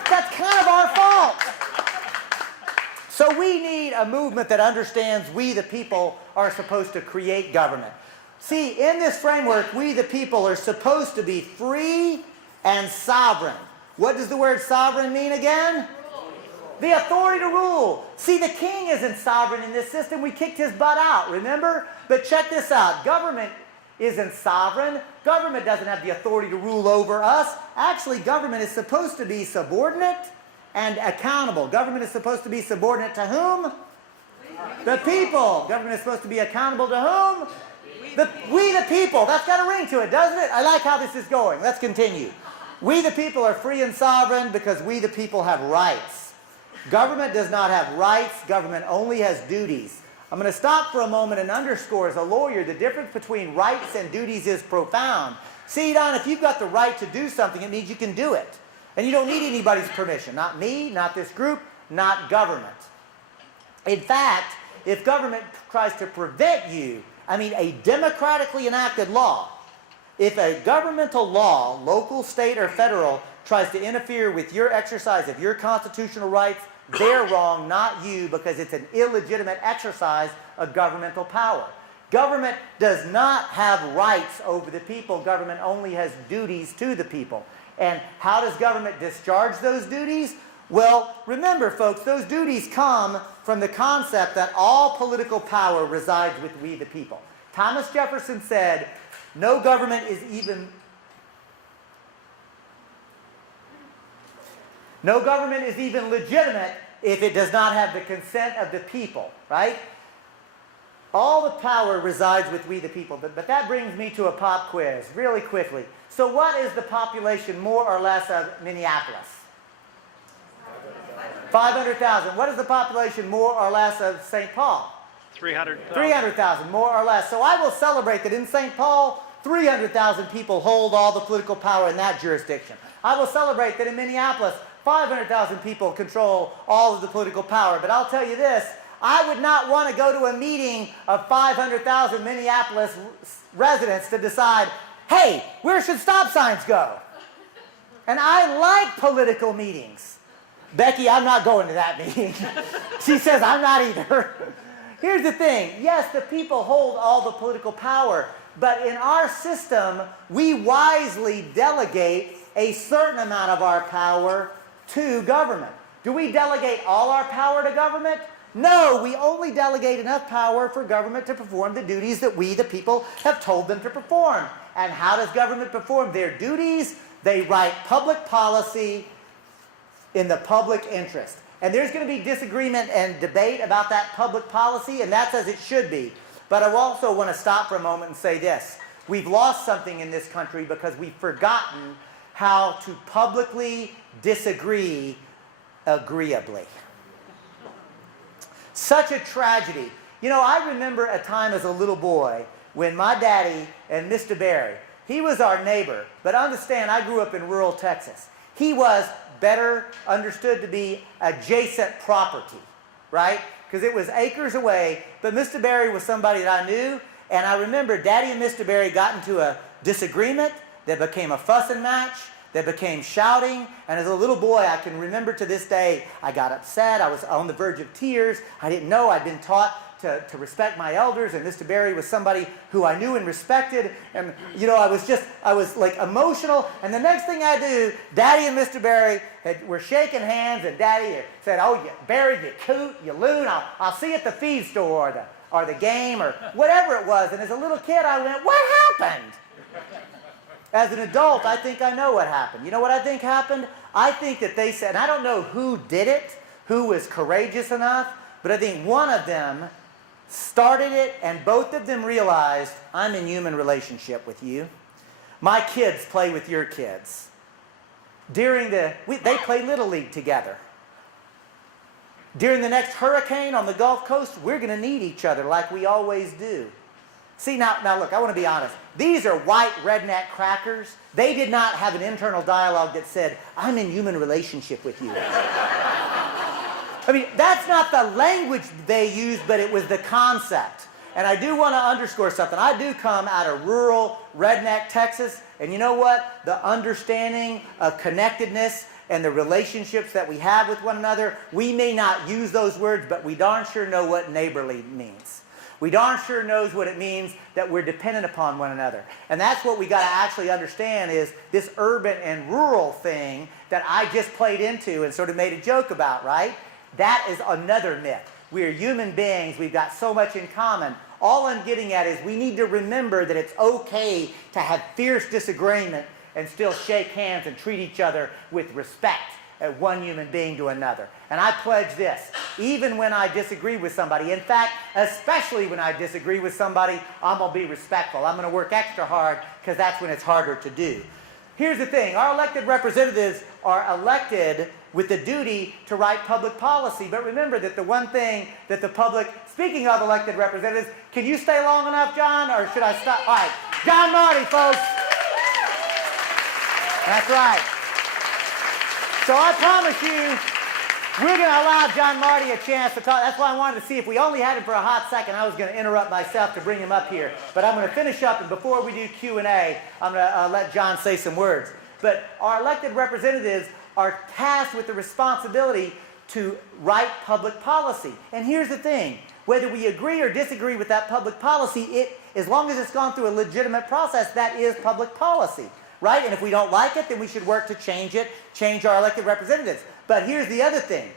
That's kind of our fault. So we need a movement that understands we, the people, are supposed to create government. See, in this framework, we, the people, are supposed to be free and sovereign. What does the word sovereign mean again? The authority to rule. See, the king isn't sovereign in this system. We kicked his butt out, remember? But check this out. Government isn't sovereign. Government doesn't have the authority to rule over us. Actually, government is supposed to be subordinate and accountable. Government is supposed to be subordinate to whom? The people. Government is supposed to be accountable to whom? We the people. That's got a ring to it, doesn't it? I like how this is going. Let's continue. We the people are free and sovereign because we the people have rights. Government does not have rights. Government only has duties. I'm going to stop for a moment and underscore as a lawyer the difference between rights and duties is profound. See, Don, if you've got the right to do something, it means you can do it. And you don't need anybody's permission. Not me, not this group, not government. In fact, if government tries to prevent you, a democratically enacted law, if a governmental law, local, state, or federal, tries to interfere with your exercise of your constitutional rights, they're wrong, not you, because it's an illegitimate exercise of governmental power. Government does not have rights over the people. Government only has duties to the people. And how does government discharge those duties? Well, remember, folks, those duties come from the concept that all political power resides with we the people. Thomas Jefferson said, no government is even legitimate if it does not have the consent of the people, right? All the power resides with we the people. But that brings me to a pop quiz, really quickly. So what is the population, more or less, of Minneapolis? 500,000. What is the population, more or less, of St. Paul? 300,000. 300,000, more or less. So I will celebrate that in St. Paul, 300,000 people hold all the political power in that jurisdiction. I will celebrate that in Minneapolis, 500,000 people control all of the political power. But I'll tell you this, I would not want to go to a meeting of 500,000 Minneapolis residents to decide, hey, where should stop signs go? And I like political meetings. Becky, I'm not going to that meeting. She says, I'm not either. Here's the thing. Yes, the people hold all the political power, but in our system, we wisely delegate a certain amount of our power to government. Do we delegate all our power to government? No, we only delegate enough power for government to perform the duties that we, the people, have told them to perform. And how does government perform their duties? They write public policy in the public interest. And there's going to be disagreement and debate about that public policy, and that's as it should be. But I also want to stop for a moment and say this. We've lost something in this country because we've forgotten how to publicly disagree agreeably. Such a tragedy. You know, I remember a time as a little boy when my daddy and Mr. Barry, he was our neighbor, but understand I grew up in rural Texas. He was better understood to be adjacent property, right? Because it was acres away, but Mr. Barry was somebody that I knew, and I remember Daddy and Mr. Barry got into a disagreement that became a fuss and match, that became shouting, and as a little boy, I can remember to this day, I got upset, I was on the verge of tears, I didn't know, I'd been taught to respect my elders, and Mr. Barry was somebody who I knew and respected, and you know, I was like emotional, and the next thing I do, Daddy and Mr. Barry were shaking hands, and Daddy said, oh, you Barry, you coot, you loon, I'll see you at the feed store, or the game, or whatever it was, and as a little kid, I went, what happened? As an adult, I think I know what happened. You know what I think happened? I think that they said, and I don't know who did it, who was courageous enough, but I think one of them started it, and both of them realized, I'm in human relationship with you. My kids play with your kids. They play Little League together. During the next hurricane on the Gulf Coast, we're going to need each other like we always do. See, now look, I want to be honest. These are white redneck crackers. They did not have an internal dialogue that said, I'm in human relationship with you. I mean, that's not the language they used, but it was the concept. And I do want to underscore something. I do come out of rural redneck Texas, and you know what? The understanding of connectedness and the relationships that we have with one another, we may not use those words, but we darn sure know what neighborly means. We darn sure knows what it means that we're dependent upon one another. And that's what we got to actually understand is this urban and rural thing that I just played into and sort of made a joke about, right? That is another myth. We are human beings. We've got so much in common. All I'm getting at is we need to remember that it's okay to have fierce disagreement and still shake hands and treat each other with respect as one human being to another. And I pledge this, even when I disagree with somebody, in fact, especially when I disagree with somebody, I'm going to be respectful. I'm going to work extra hard because that's when it's harder to do. Here's the thing. Our elected representatives are elected with the duty to write public policy. But remember that the one thing that the public, speaking of elected representatives, can you stay long enough, John, or should I stop? All right, John Marty, folks. That's right. So I promise you, we're going to allow John Marty a chance to talk. That's why I wanted to see if we only had him for a hot second, I was going to interrupt myself to bring him up here. But I'm going to finish up, and before we do Q&A, I'm going to let John say some words. But our elected representatives are tasked with the responsibility to write public policy. And here's the thing. Whether we agree or disagree with that public policy, as long as it's gone through a legitimate process, that is public policy. Right? And if we don't like it, then we should work to change it, change our elected representatives. But here's the other thing.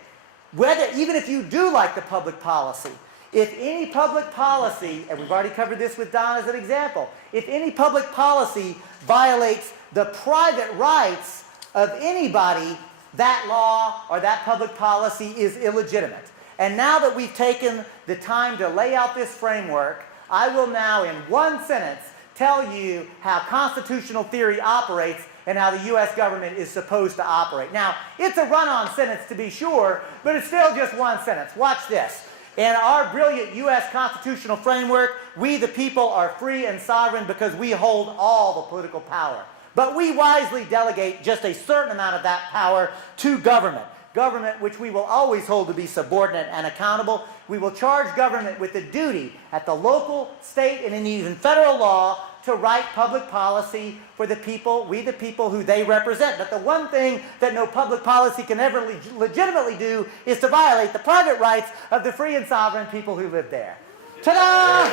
Even if you do like the public policy, if any public policy, and we've already covered this with Don as an example, if any public policy violates the private rights of anybody, that law or that public policy is illegitimate. And now that we've taken the time to lay out this framework, I will now, in one sentence, tell you how constitutional theory operates and how the U.S. government is supposed to operate. Now, it's a run-on sentence to be sure, but it's still just one sentence. Watch this. In our brilliant U.S. constitutional framework, we the people are free and sovereign because we hold all the political power. But we wisely delegate just a certain amount of that power to government. Government which we will always hold to be subordinate and accountable. We will charge government with the duty at the local, state, and even federal law to write public policy for the people, we the people who they represent. But the one thing that no public policy can ever legitimately do is to violate the private rights of the free and sovereign people who live there. Ta-da!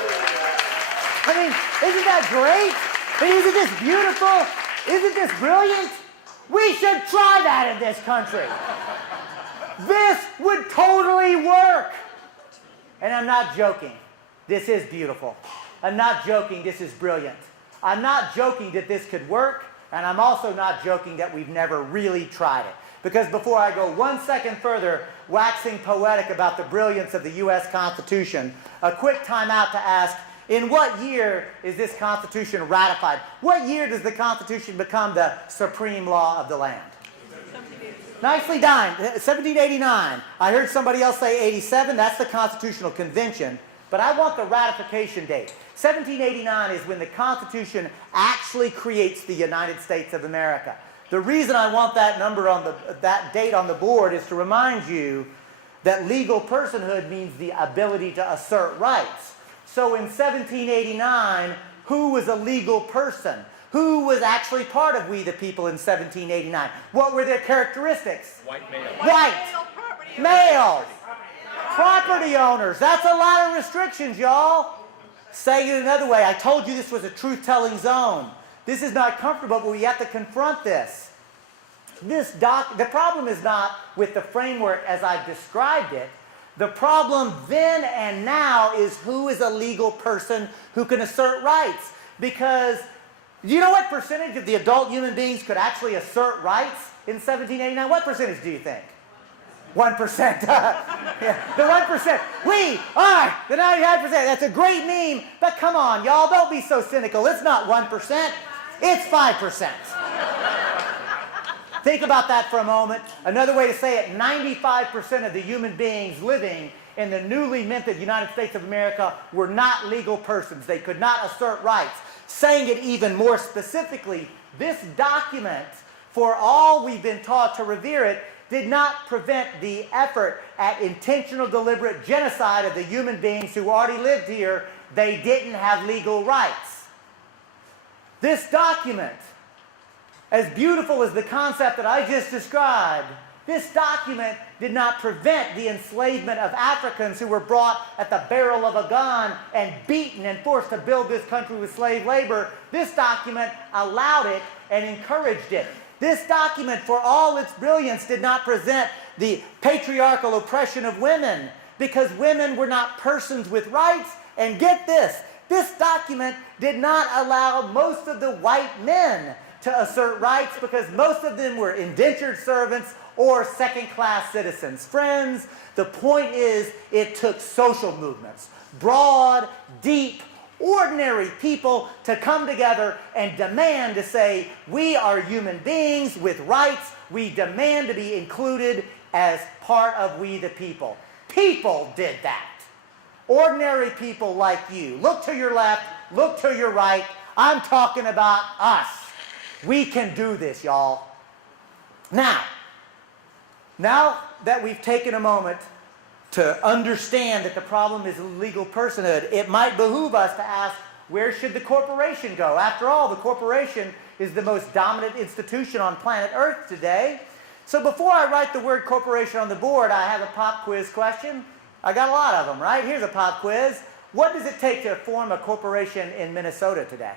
I mean, isn't that great? I mean, isn't this beautiful? Isn't this brilliant? We should try that in this country. This would totally work. And I'm not joking. This is beautiful. I'm not joking. This is brilliant. I'm not joking that this could work, and I'm also not joking that we've never really tried it. Because before I go 1 second further, waxing poetic about the brilliance of the U.S. Constitution, a quick time out to ask, in what year is this Constitution ratified? What year does the Constitution become the supreme law of the land? Nicely done. 1789. I heard somebody else say 87. That's the Constitutional Convention. But I want the ratification date. 1789 is when the Constitution actually creates the United States of America. The reason I want that number on that date on the board is to remind you that legal personhood means the ability to assert rights. So in 1789, who was a legal person? Who was actually part of We the People in 1789? What were their characteristics? White male. White. Male. Property owners. That's a lot of restrictions, y'all. Say it another way. I told you this was a truth-telling zone. This is not comfortable, but we have to confront this. The problem is not with the framework as I've described it. The problem then and now is who is a legal person who can assert rights. Because do you know what percentage of the adult human beings could actually assert rights in 1789? What percentage do you think? 1%. Yeah, the 1%. We are the 99%. That's a great meme, but come on, y'all, don't be so cynical. It's not 1%, it's 5%. Think about that for a moment. Another way to say it, 95% of the human beings living in the newly minted United States of America were not legal persons. They could not assert rights. Saying it even more specifically, this document, for all we've been taught to revere it, did not prevent the effort at intentional, deliberate genocide of the human beings who already lived here. They didn't have legal rights. This document, as beautiful as the concept that I just described, this document did not prevent the enslavement of Africans who were brought at the barrel of a gun and beaten and forced to build this country with slave labor. This document allowed it and encouraged it. This document, for all its brilliance, did not present the patriarchal oppression of women, because women were not persons with rights. And get this, this document did not allow most of the white men to assert rights, because most of them were indentured servants or second-class citizens. Friends, the point is, it took social movements, broad, deep, ordinary people to come together and demand to say, we are human beings with rights. We demand to be included as part of we the people. People did that. Ordinary people like you. Look to your left, look to your right. I'm talking about us. We can do this, y'all. Now that we've taken a moment to understand that the problem is illegal personhood, it might behoove us to ask, where should the corporation go? After all, the corporation is the most dominant institution on planet Earth today. So before I write the word corporation on the board, I have a pop quiz question. I got a lot of them, right? Here's a pop quiz. What does it take to form a corporation in Minnesota today?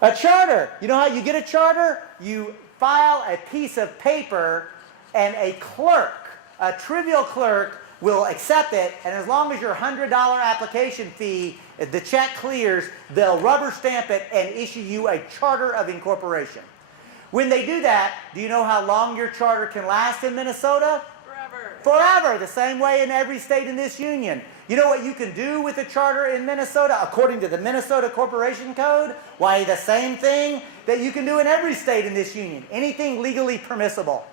A charter. You know how you get a charter? You file a piece of paper, and a clerk, a trivial clerk, will accept it, and as long as your $100 application fee, the check clears, they'll rubber stamp it and issue you a charter of incorporation. When they do that, do you know how long your charter can last in Minnesota? Forever. Forever, the same way in every state in this union. You know what you can do with a charter in Minnesota according to the Minnesota Corporation Code? Why, the same thing that you can do in every state in this union. Anything legally permissible.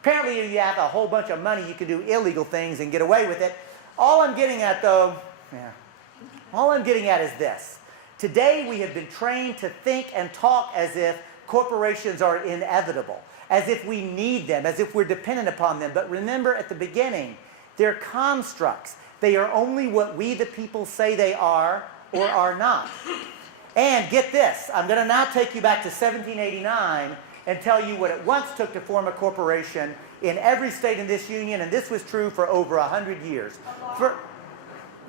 Apparently, if you have a whole bunch of money, you can do illegal things and get away with it. All I'm getting at, though, all I'm getting at is this. Today, we have been trained to think and talk as if corporations are inevitable, as if we need them, as if we're dependent upon them. But remember, at the beginning, they're constructs. They are only what we, the people, say they are or are not. And get this, I'm going to now take you back to 1789 and tell you what it once took to form a corporation in every state in this union, and this was true for over 100 years.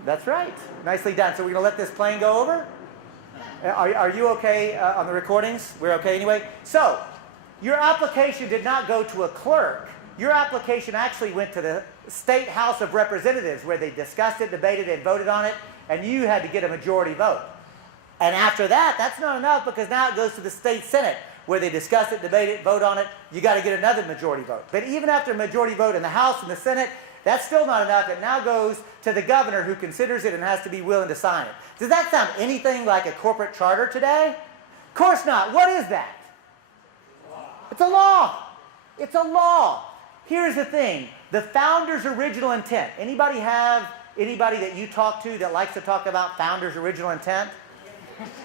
That's right. Nicely done. So we're going to let this plane go over? Are you okay on the recordings? We're okay anyway? So, your application did not go to a clerk. Your application actually went to the State House of Representatives, where they discussed it, debated it, voted on it, and you had to get a majority vote. And after that, that's not enough, because now it goes to the State Senate, where they discuss it, debate it, vote on it. You got to get another majority vote. But even after a majority vote in the House and the Senate, that's still not enough. It now goes to the governor, who considers it and has to be willing to sign it. Does that sound anything like a corporate charter today? Of course not. What is that? It's a law. It's a law. Here's the thing. The founders' original intent. Anybody have anybody that you talk to that likes to talk about founders' original intent?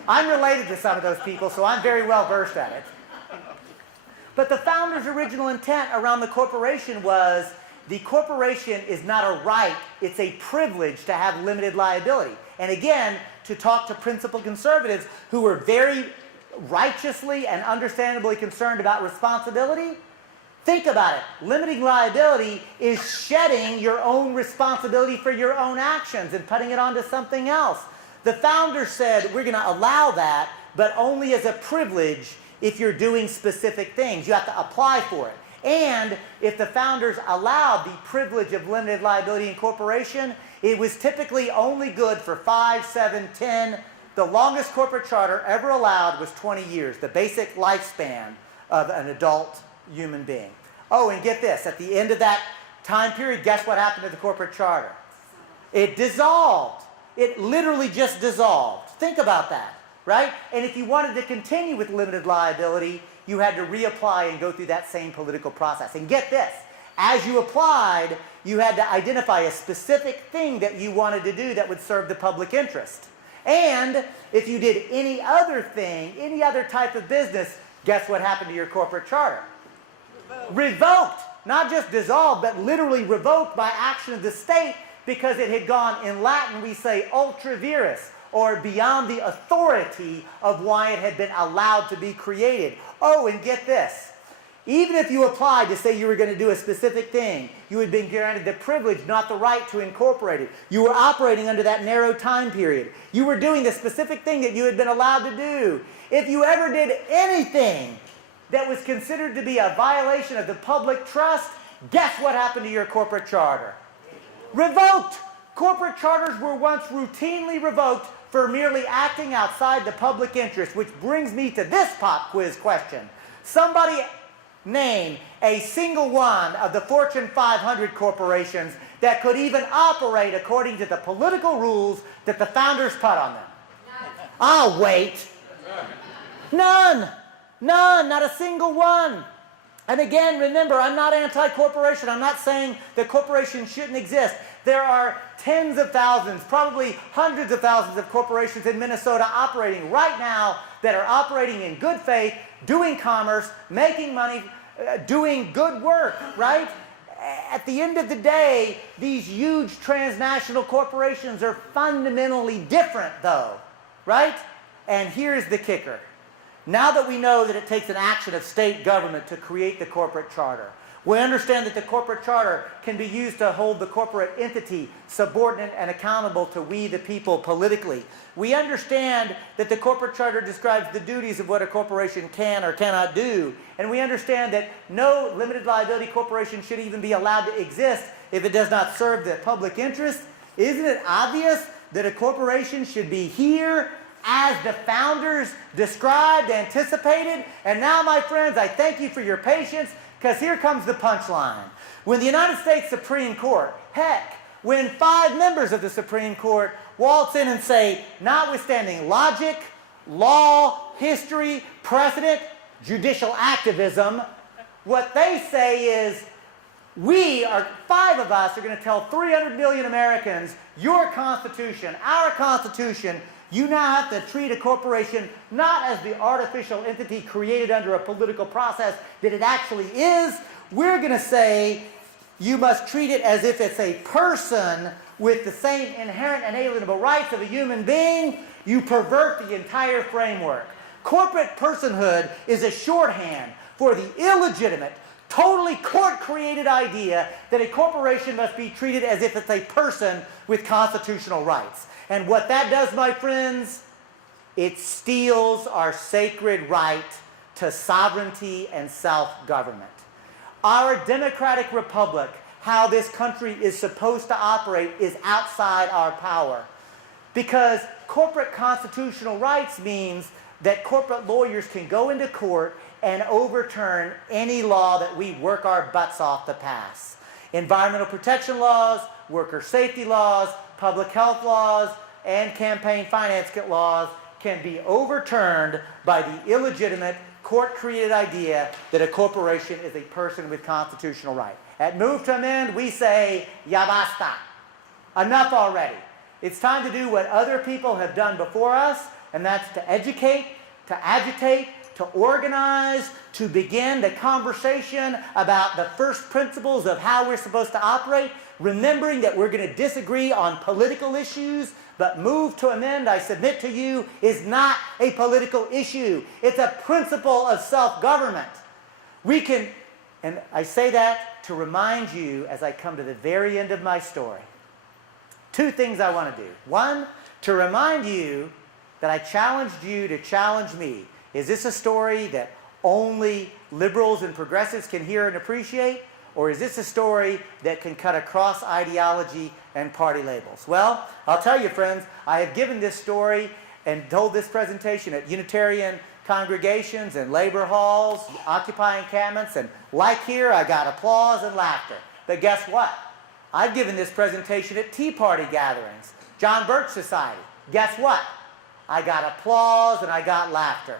I'm related to some of those people, so I'm very well versed at it. But the founders' original intent around the corporation was, the corporation is not a right, it's a privilege to have limited liability. And again, to talk to principled conservatives who were very righteously and understandably concerned about responsibility, think about it. Limiting liability is shedding your own responsibility for your own actions and putting it onto something else. The founders said, we're going to allow that, but only as a privilege if you're doing specific things. You have to apply for it. And if the founders allowed the privilege of limited liability incorporation, it was typically only good for 5, 7, 10. The longest corporate charter ever allowed was 20 years, the basic lifespan of an adult human being. Oh, and get this, at the end of that time period, guess what happened to the corporate charter? It dissolved. It literally just dissolved. Think about that, right? And if you wanted to continue with limited liability, you had to reapply and go through that same political process. And get this, as you applied, you had to identify a specific thing that you wanted to do that would serve the public interest. And if you did any other thing, any other type of business, guess what happened to your corporate charter? Revoked. Not just dissolved, but literally revoked by action of the state, because it had gone, in Latin we say ultra vires, or beyond the authority of why it had been allowed to be created. Oh, and get this. Even if you applied to say you were going to do a specific thing, you had been granted the privilege, not the right, to incorporate it. You were operating under that narrow time period. You were doing the specific thing that you had been allowed to do. If you ever did anything that was considered to be a violation of the public trust, guess what happened to your corporate charter? Revoked. Corporate charters were once routinely revoked for merely acting outside the public interest, which brings me to this pop quiz question. Somebody name a single one of the Fortune 500 corporations that could even operate according to the political rules that the founders put on them. I'll wait. None. None. Not a single one. And again, remember, I'm not anti-corporation. I'm not saying that corporations shouldn't exist. There are tens of thousands, probably hundreds of thousands of corporations in Minnesota operating right now that are operating in good faith, doing commerce, making money, doing good work, right? At the end of the day, these huge transnational corporations are fundamentally different, though, right? And here's the kicker. Now that we know that it takes an action of state government to create the corporate charter, we understand that the corporate charter can be used to hold the corporate entity subordinate and accountable to we the people politically. We understand that the corporate charter describes the duties of what a corporation can or cannot do. And we understand that no limited liability corporation should even be allowed to exist if it does not serve the public interest. Isn't it obvious that a corporation should be here as the founders described, anticipated? And now, my friends, I thank you for your patience, because here comes the punchline. When the United States Supreme Court, heck, when 5 members of the Supreme Court waltz in and say, notwithstanding logic, law, history, precedent, judicial activism, what they say is, we are, 5 of us are going to tell 300 million Americans, your Constitution, our Constitution, you now have to treat a corporation not as the artificial entity created under a political process that it actually is. We're going to say you must treat it as if it's a person with the same inherent and inalienable rights of a human being. You pervert the entire framework. Corporate personhood is a shorthand for the illegitimate, totally court-created idea that a corporation must be treated as if it's a person with constitutional rights. And what that does, my friends, it steals our sacred right to sovereignty and self-government. Our democratic republic, how this country is supposed to operate, is outside our power. Because corporate constitutional rights means that corporate lawyers can go into court and overturn any law that we work our butts off to pass. Environmental protection laws, worker safety laws, public health laws, and campaign finance laws can be overturned by the illegitimate, court-created idea that a corporation is a person with constitutional right. At Move to Amend, we say, ya basta. Enough already. It's time to do what other people have done before us, and that's to educate, to agitate, to organize, to begin the conversation about the first principles of how we're supposed to operate, remembering that we're going to disagree on political issues, but Move to Amend, I submit to you, is not a political issue. It's a principle of self-government. We can, and I say that to remind you as I come to the very end of my story. 2 things I want to do. 1, to remind you that I challenged you to challenge me. Is this a story that only liberals and progressives can hear and appreciate? Or is this a story that can cut across ideology and party labels? Well, I'll tell you, friends, I have given this story and told this presentation at Unitarian congregations and labor halls, Occupy encampments, and like here, I got applause and laughter. But guess what? I've given this presentation at Tea Party gatherings, John Birch Society. Guess what? I got applause and I got laughter.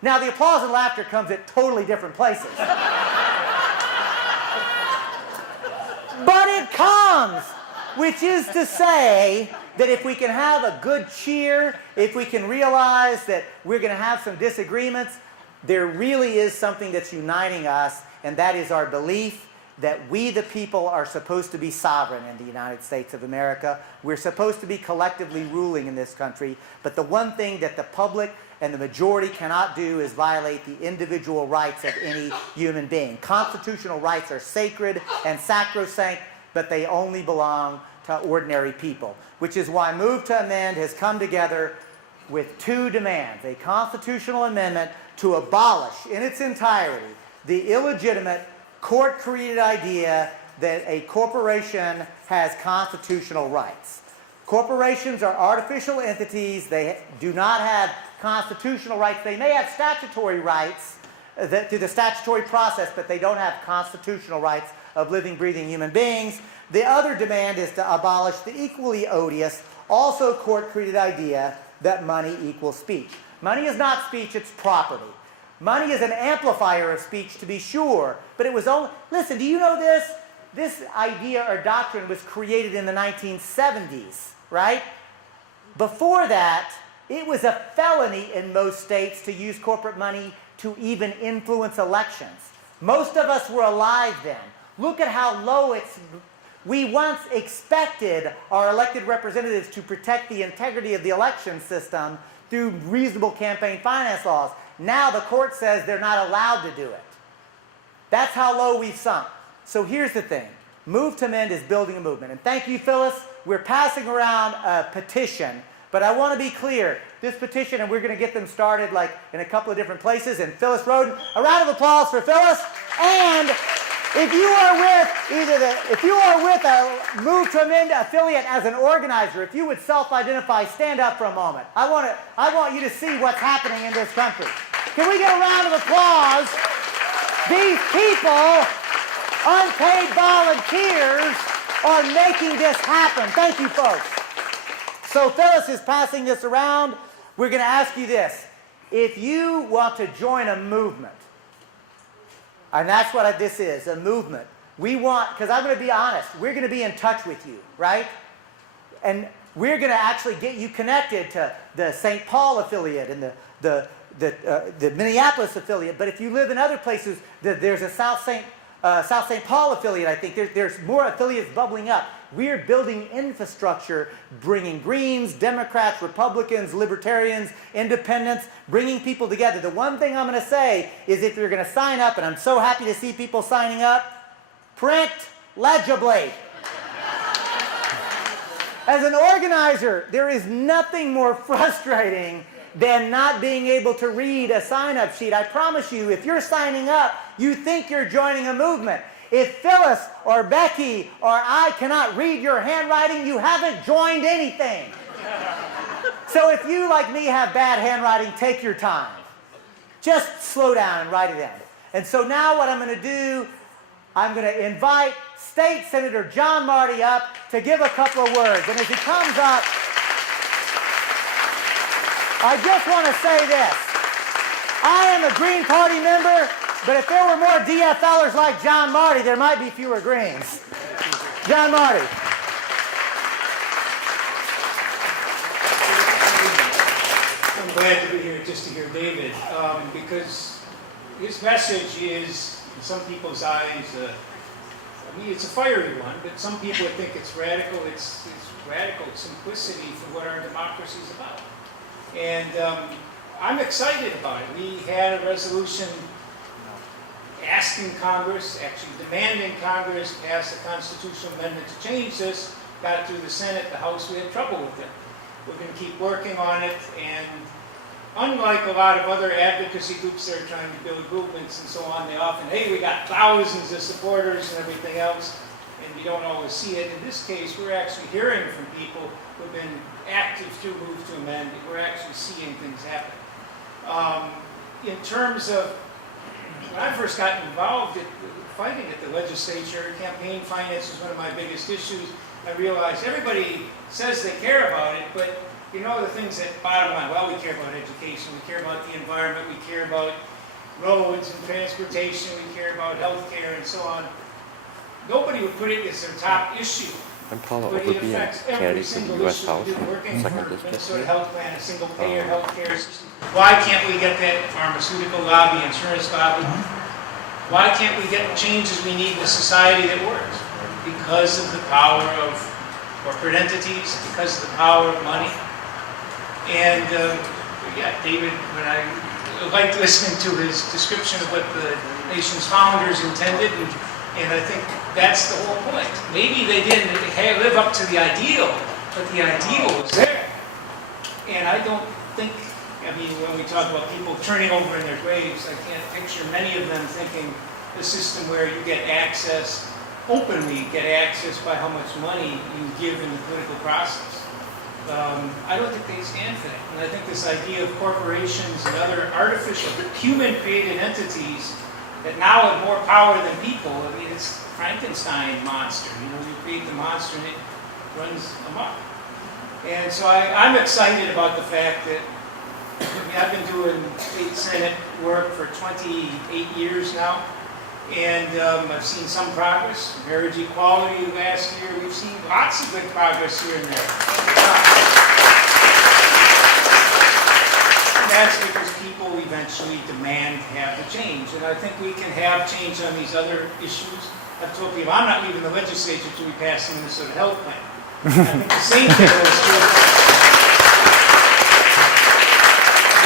Now, the applause and laughter comes at totally different places. But it comes, which is to say that if we can have a good cheer, if we can realize that we're going to have some disagreements, there really is something that's uniting us, and that is our belief that we, the people, are supposed to be sovereign in the United States of America. We're supposed to be collectively ruling in this country, but the one thing that the public and the majority cannot do is violate the individual rights of any human being. Constitutional rights are sacred and sacrosanct, but they only belong to ordinary people, which is why Move to Amend has come together with two demands: a constitutional amendment to abolish in its entirety the illegitimate court-created idea that a corporation has constitutional rights. Corporations are artificial entities. They do not have constitutional rights. They may have statutory rights through the statutory process, but they don't have constitutional rights of living, breathing human beings. The other demand is to abolish the equally odious, also court-created idea that money equals speech. Money is not speech, it's property. Money is an amplifier of speech, to be sure, but it was only... Listen, do you know this? This idea or doctrine was created in the 1970s, right? Before that, it was a felony in most states to use corporate money to even influence elections. Most of us were alive then. Look at how low it's... We once expected our elected representatives to protect the integrity of the election system through reasonable campaign finance laws. Now the court says they're not allowed to do it. That's how low we've sunk. So here's the thing. Move to Amend is building a movement. And thank you, Phyllis. We're passing around a petition. But I want to be clear. This petition, and we're going to get them started like in a couple of different places. And Phyllis Roden, a round of applause for Phyllis. And if you are with a Move to Amend affiliate as an organizer, if you would self-identify, stand up for a moment. I want you to see what's happening in this country. Can we get a round of applause? These people, unpaid volunteers, are making this happen. Thank you, folks. So Phyllis is passing this around. We're going to ask you this. If you want to join a movement, and that's what this is, a movement. We want, because I'm going to be honest, we're going to be in touch with you, right? And we're going to actually get you connected to the St. Paul affiliate and the Minneapolis affiliate. But if you live in other places, there's a South St. Paul affiliate, I think. There's more affiliates bubbling up. We're building infrastructure, bringing Greens, Democrats, Republicans, Libertarians, Independents, bringing people together. The one thing I'm going to say is if you're going to sign up, and I'm so happy to see people signing up, print legibly. As an organizer, there is nothing more frustrating than not being able to read a sign-up sheet. I promise you, if you're signing up, you think you're joining a movement. If Phyllis or Becky or I cannot read your handwriting, you haven't joined anything. So if you, like me, have bad handwriting, take your time. Just slow down and write it in. And so now what I'm going to do, I'm going to invite State Senator John Marty up to give a couple of words. And as he comes up, I just want to say this. I am a Green Party member, but if there were more DFLers like John Marty, there might be fewer Greens. John Marty. I'm glad to be here just to hear David, because his message is, in some people's eyes, I mean, it's a fiery one, but some people would think it's radical. It's radical simplicity for what our democracy is about. And I'm excited about it. We had a resolution asking Congress, actually demanding Congress pass a constitutional amendment to change this. Got it through the Senate, the House, we had trouble with it. We're going to keep working on it, and unlike a lot of other advocacy groups that are trying to build movements and so on, they often, hey, we got thousands of supporters and everything else, and you don't always see it. In this case, we're actually hearing from people who have been active through Move to Amend. We're actually seeing things happen. in terms of when I first got involved fighting at the legislature, campaign finance was one of my biggest issues. I realized everybody says they care about it, but you know the things that bottom line, well, we care about education, we care about the environment, we care about roads and transportation, we care about health care and so on. Nobody would put it as their top issue. Follow But up it would be affects a every candidate for single the U.S. issue. House We've been working second for district. Minnesota Health Plan, a single payer health care system. Why can't we get that pharmaceutical lobby, insurance lobby? Why can't we get the changes we need in a society that works? Because of the power of corporate entities, because of the power of money. And yeah, David, when I liked listening to his description of what the nation's founders intended, and I think that's the whole point. Maybe they didn't live up to the ideal, but the ideal was there. And I don't think, I mean, when we talk about people turning over in their graves, I can't picture many of them thinking the system where you get access, openly get access by how much money you give in the political process. I don't think they stand for that. And I think this idea of corporations and other artificial, human-created entities that now have more power than people, I mean, it's Frankenstein monster. You know, you create the monster and it runs amok. And so I'm excited about the fact that I've been doing state senate work for 28 years now, and I've seen some progress. Marriage equality last year, we've seen lots of good progress here and there. And that's because people eventually demand to have the change. And I think we can have change on these other issues. I've told people I'm not leaving the legislature till we pass the Minnesota Health Plan. I think the same thing is true.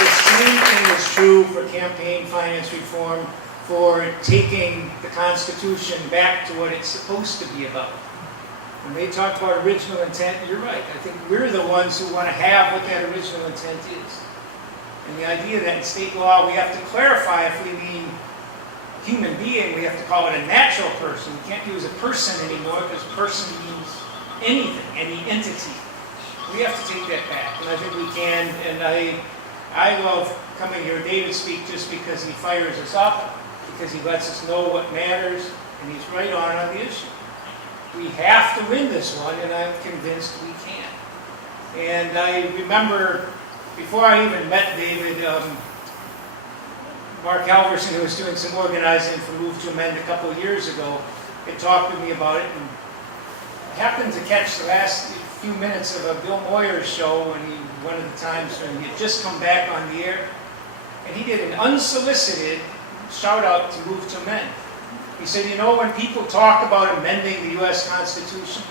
The same thing is true for campaign finance reform, for taking the Constitution back to what it's supposed to be about. When they talk about original intent, you're right. I think we're the ones who want to have what that original intent is. And the idea that in state law we have to clarify if we mean human being, we have to call it a natural person. We can't use a person anymore because person means anything, any entity. We have to take that back, and I think we can. And I love coming here, David speak just because he fires us up, because he lets us know what matters, and he's right on the issue. We have to win this one, and I'm convinced we can. And I remember, before I even met David, Mark Halverson, who was doing some organizing for Move to Amend a couple of years ago, had talked with me about it, and I happened to catch the last few minutes of a Bill Moyer's show one of the times when he had just come back on the air, and he did an unsolicited shout out to Move to Amend. He said, you know, when people talk about amending the U.S. Constitution,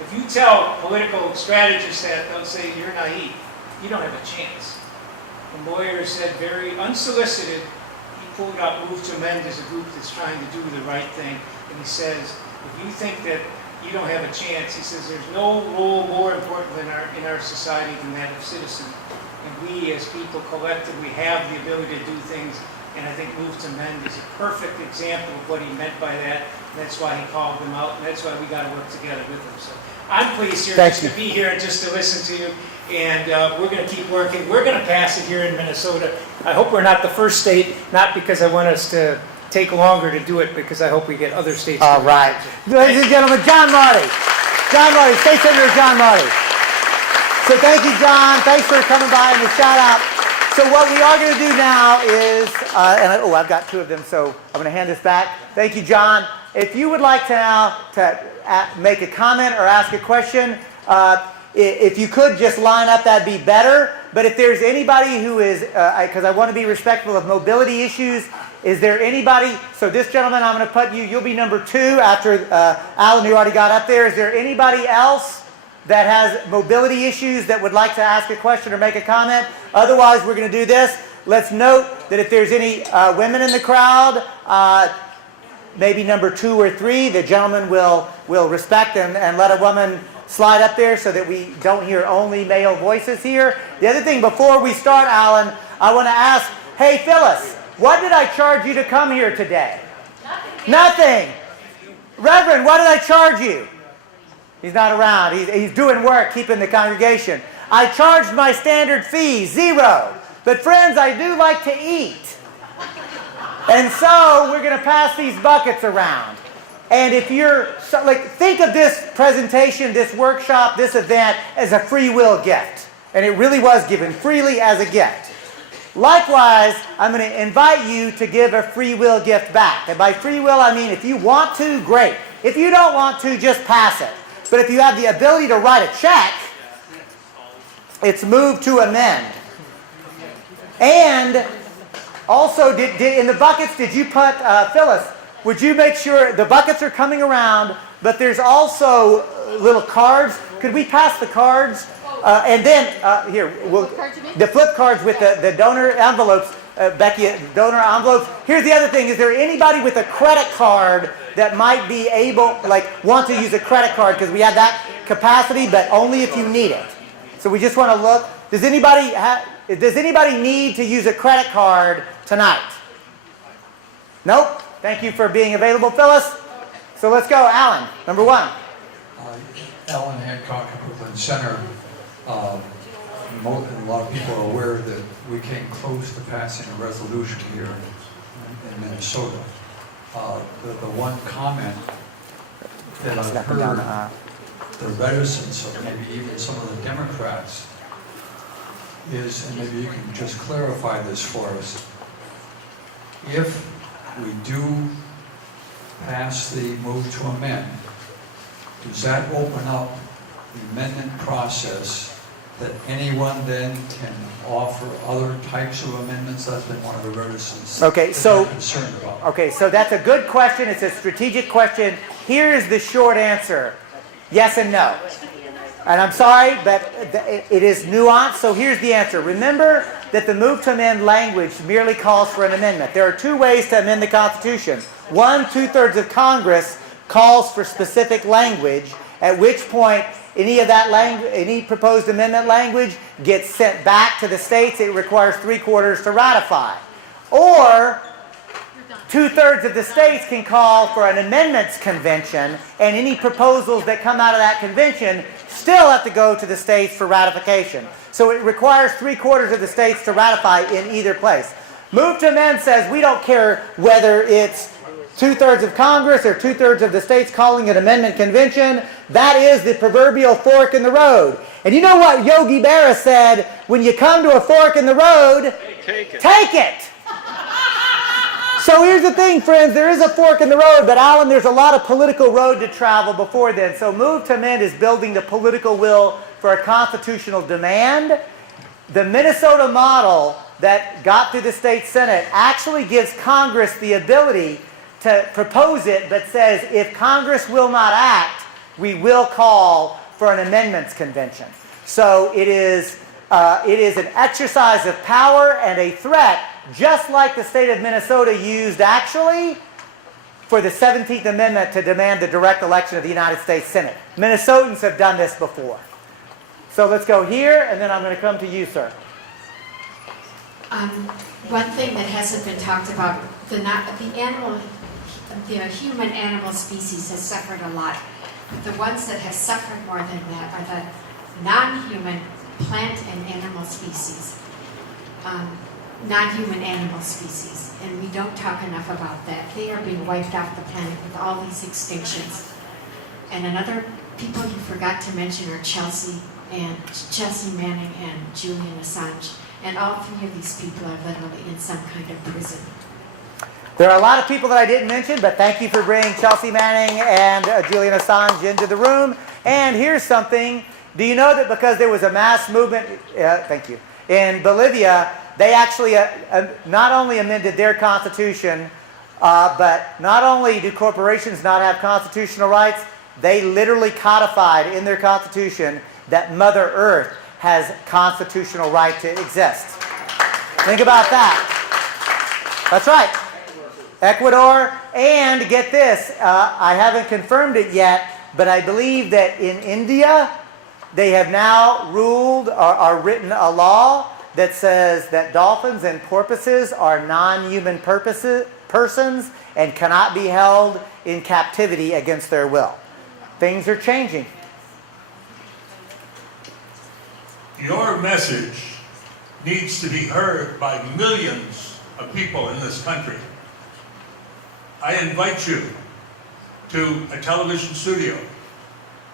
if you tell political strategists that, they'll say, you're naive. You don't have a chance. And Moyer said, very unsolicited, he pulled out Move to Amend as a group that's trying to do the right thing. And he says, if you think that you don't have a chance, he says, there's no role more important in our society than that of citizen. And we as people collectively have the ability to do things. And I think Move to Amend is a perfect example of what he meant by that. And that's why he called them out, and that's why we got to work together with them. So I'm pleased here just to be here and just to listen to you. And we're going to keep working. We're going to pass it here in Minnesota. I hope we're not the first state, not because I want us to take longer to do it, because I hope we get other states to do it. All right. Ladies and gentlemen, John Marty. John Marty, State Senator John Marty. So thank you, John. Thanks for coming by and the shout out. So what we are going to do now is, I've got two of them, so I'm going to hand this back. Thank you, John. If you would like to now make a comment or ask a question, if you could just line up, that'd be better. But if there's anybody who is, because I want to be respectful of mobility issues, is there anybody, so this gentleman, I'm going to put you'll be number 2 after Alan, who already got up there. Is there anybody else that has mobility issues that would like to ask a question or make a comment? Otherwise, we're going to do this. Let's note that if there's any women in the crowd, maybe number 2 or 3, the gentleman will respect and let a woman slide up there so that we don't hear only male voices here. The other thing, before we start, Alan, I want to ask, hey, Phyllis, what did I charge you to come here today? Nothing. Reverend, what did I charge you? He's not around. He's doing work, keeping the congregation. I charged my standard fee, 0. But friends, I do like to eat. And so we're going to pass these buckets around. And if you're, think of this presentation, this workshop, this event as a free will gift. And it really was given freely as a gift. Likewise, I'm going to invite you to give a free will gift back. And by free will, I mean if you want to, great. If you don't want to, just pass it. But if you have the ability to write a check, it's move to amend. And also, in the buckets, did you put, Phyllis, would you make sure the buckets are coming around, but there's also little cards. Could we pass the cards? And then, the flip cards with the donor envelopes. Becky, donor envelopes. Here's the other thing. Is there anybody with a credit card that might be able, want to use a credit card? Because we have that capacity, but only if you need it. So we just want to look. Does anybody need to use a credit card tonight? Nope. Thank you for being available, Phyllis. So let's go. Alan, number 1. Alan Hancock, Brooklyn Center. A lot of people are aware that we came close to passing a resolution here in Minnesota. The one comment that I've heard, the reticence of maybe even some of the Democrats is, and maybe you can just clarify this for us, if we do pass the move to amend, does that open up the amendment process that anyone then can offer other types of amendments? That's been one of the reticence I'm concerned about. Okay, so that's a good question. It's a strategic question. Here's the short answer. Yes and no. And I'm sorry, but it is nuanced, so here's the answer. Remember that the move to amend language merely calls for an amendment. There are 2 ways to amend the Constitution. 1, 2/3 of Congress calls for specific language, at which point any proposed amendment language gets sent back to the states. It requires 3/4 to ratify. Or 2/3 of the states can call for an amendments convention, and any proposals that come out of that convention still have to go to the states for ratification. So it requires 3/4 of the states to ratify in either place. Move to amend says we don't care whether it's 2/3 of Congress or 2/3 of the states calling it amendment convention. That is the proverbial fork in the road. And you know what Yogi Berra said? When you come to a fork in the road, take it. So here's the thing, friends. There is a fork in the road, but Alan, there's a lot of political road to travel before then. So move to amend is building the political will for a constitutional demand. The Minnesota model that got through the state Senate actually gives Congress the ability to propose it, but says if Congress will not act, we will call for an amendments convention. So it is an exercise of power and a threat, just like the state of Minnesota used actually for the 17th Amendment to demand the direct election of the United States Senate. Minnesotans have done this before. So let's go here, and then I'm going to come to you, sir. One thing that hasn't been talked about, the human animal species has suffered a lot. But the ones that have suffered more than that are the non-human plant and animal species. Non-human animal species. And we don't talk enough about that. They are being wiped off the planet with all these extinctions. And another people you forgot to mention are Chelsea Manning and Julian Assange. And all 3 of these people are literally in some kind of prison. There are a lot of people that I didn't mention, but thank you for bringing Chelsea Manning and Julian Assange into the room. And here's something. Do you know that because there was a mass movement, thank you, in Bolivia, they actually not only amended their constitution, but not only do corporations not have constitutional rights, they literally codified in their constitution that Mother Earth has constitutional right to exist. Think about that. That's right. Ecuador, and get this, I haven't confirmed it yet, but I believe that in India, they have now ruled or written a law that says that dolphins and porpoises are non-human persons and cannot be held in captivity against their will. Things are changing. Your message needs to be heard by millions of people in this country. I invite you to a television studio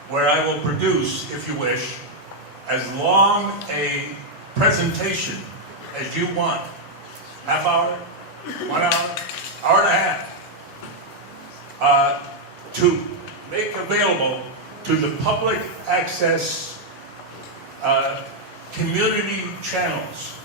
where I will produce, if you wish, as long a presentation as you want. Half hour, 1 hour, hour and a half. To make available to the public access community channels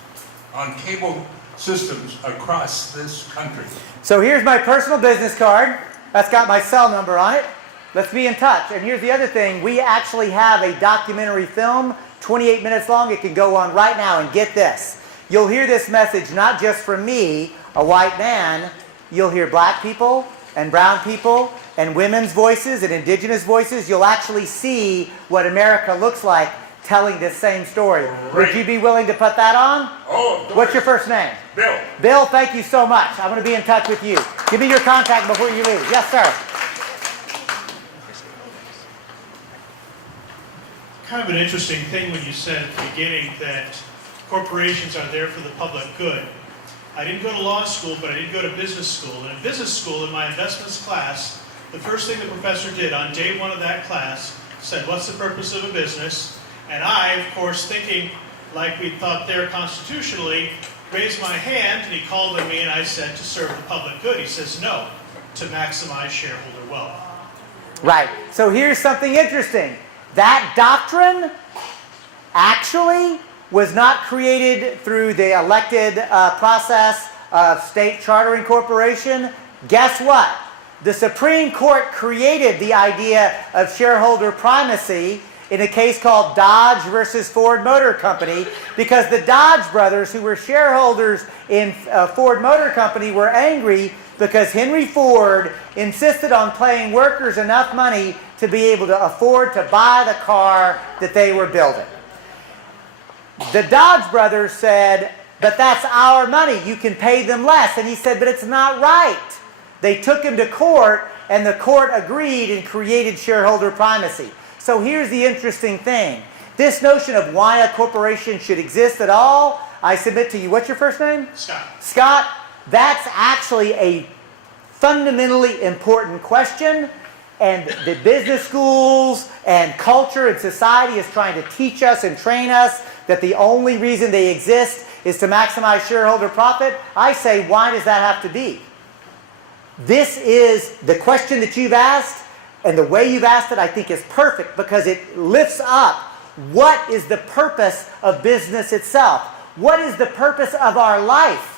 on cable systems across this country. So here's my personal business card. That's got my cell number on it. Let's be in touch. And here's the other thing. We actually have a documentary film, 28 minutes long. It can go on right now. And get this. You'll hear this message not just from me, a white man. You'll hear black people and brown people and women's voices and indigenous voices. You'll actually see what America looks like telling this same story. Great. Would you be willing to put that on? Oh, of course. What's your first name? Bill. Bill, thank you so much. I'm going to be in touch with you. Give me your contact before you leave. Yes, sir. Kind of an interesting thing when you said at the beginning that corporations are there for the public good. I didn't go to law school, but I did go to business school. And in business school, in my investments class, the first thing the professor did on day one of that class said, what's the purpose of a business? And I, of course, thinking like we thought there constitutionally, raised my hand, and he called on me, and I said, to serve the public good. He says, no, to maximize shareholder wealth. Right. So here's something interesting. That doctrine actually was not created through the elected process of state chartering corporation. Guess what? The Supreme Court created the idea of shareholder primacy in a case called Dodge versus Ford Motor Company, because the Dodge brothers, who were shareholders in Ford Motor Company, were angry because Henry Ford insisted on paying workers enough money to be able to afford to buy the car that they were building. The Dodge brothers said, but that's our money, you can pay them less. And he said, but it's not right. They took him to court, and the court agreed and created shareholder primacy. So here's the interesting thing. This notion of why a corporation should exist at all, I submit to you. What's your first name? Scott. Scott, that's actually a fundamentally important question. And the business schools and culture and society is trying to teach us and train us that the only reason they exist is to maximize shareholder profit. I say, why does that have to be? This is the question that you've asked, and the way you've asked it, I think, is perfect, because it lifts up what is the purpose of business itself. What is the purpose of our life?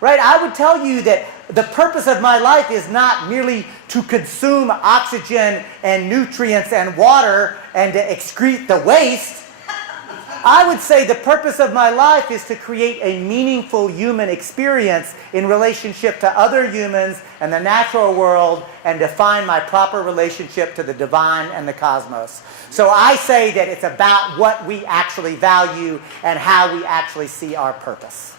Right? I would tell you that the purpose of my life is not merely to consume oxygen and nutrients and water and to excrete the waste. I would say the purpose of my life is to create a meaningful human experience in relationship to other humans and the natural world, and to find my proper relationship to the divine and the cosmos. So I say that it's about what we actually value and how we actually see our purpose.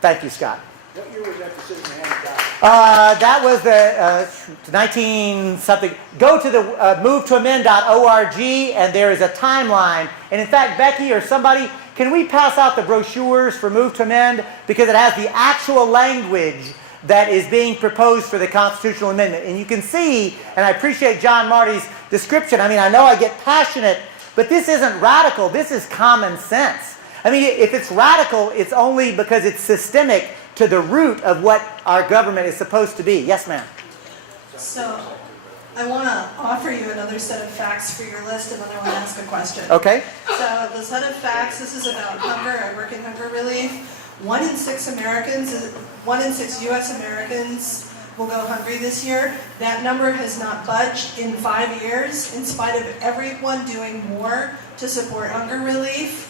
Thank you, Scott. What year was that decision handed down? That was the 19-something. Go to the movetoamend.org, and there is a timeline. And in fact, Becky or somebody, can we pass out the brochures for Move to Amend? Because it has the actual language that is being proposed for the constitutional amendment. And you can see, and I appreciate John Marty's description. I mean, I know I get passionate, but this isn't radical. This is common sense. I mean, if it's radical, it's only because it's systemic to the root of what our government is supposed to be. Yes, ma'am. So, I want to offer you another set of facts for your list, and then I want to ask a question. Okay. So, the set of facts, this is about hunger. I work in hunger relief. 1 in 6 U.S. Americans will go hungry this year. That number has not budged in 5 years, in spite of everyone doing more to support hunger relief.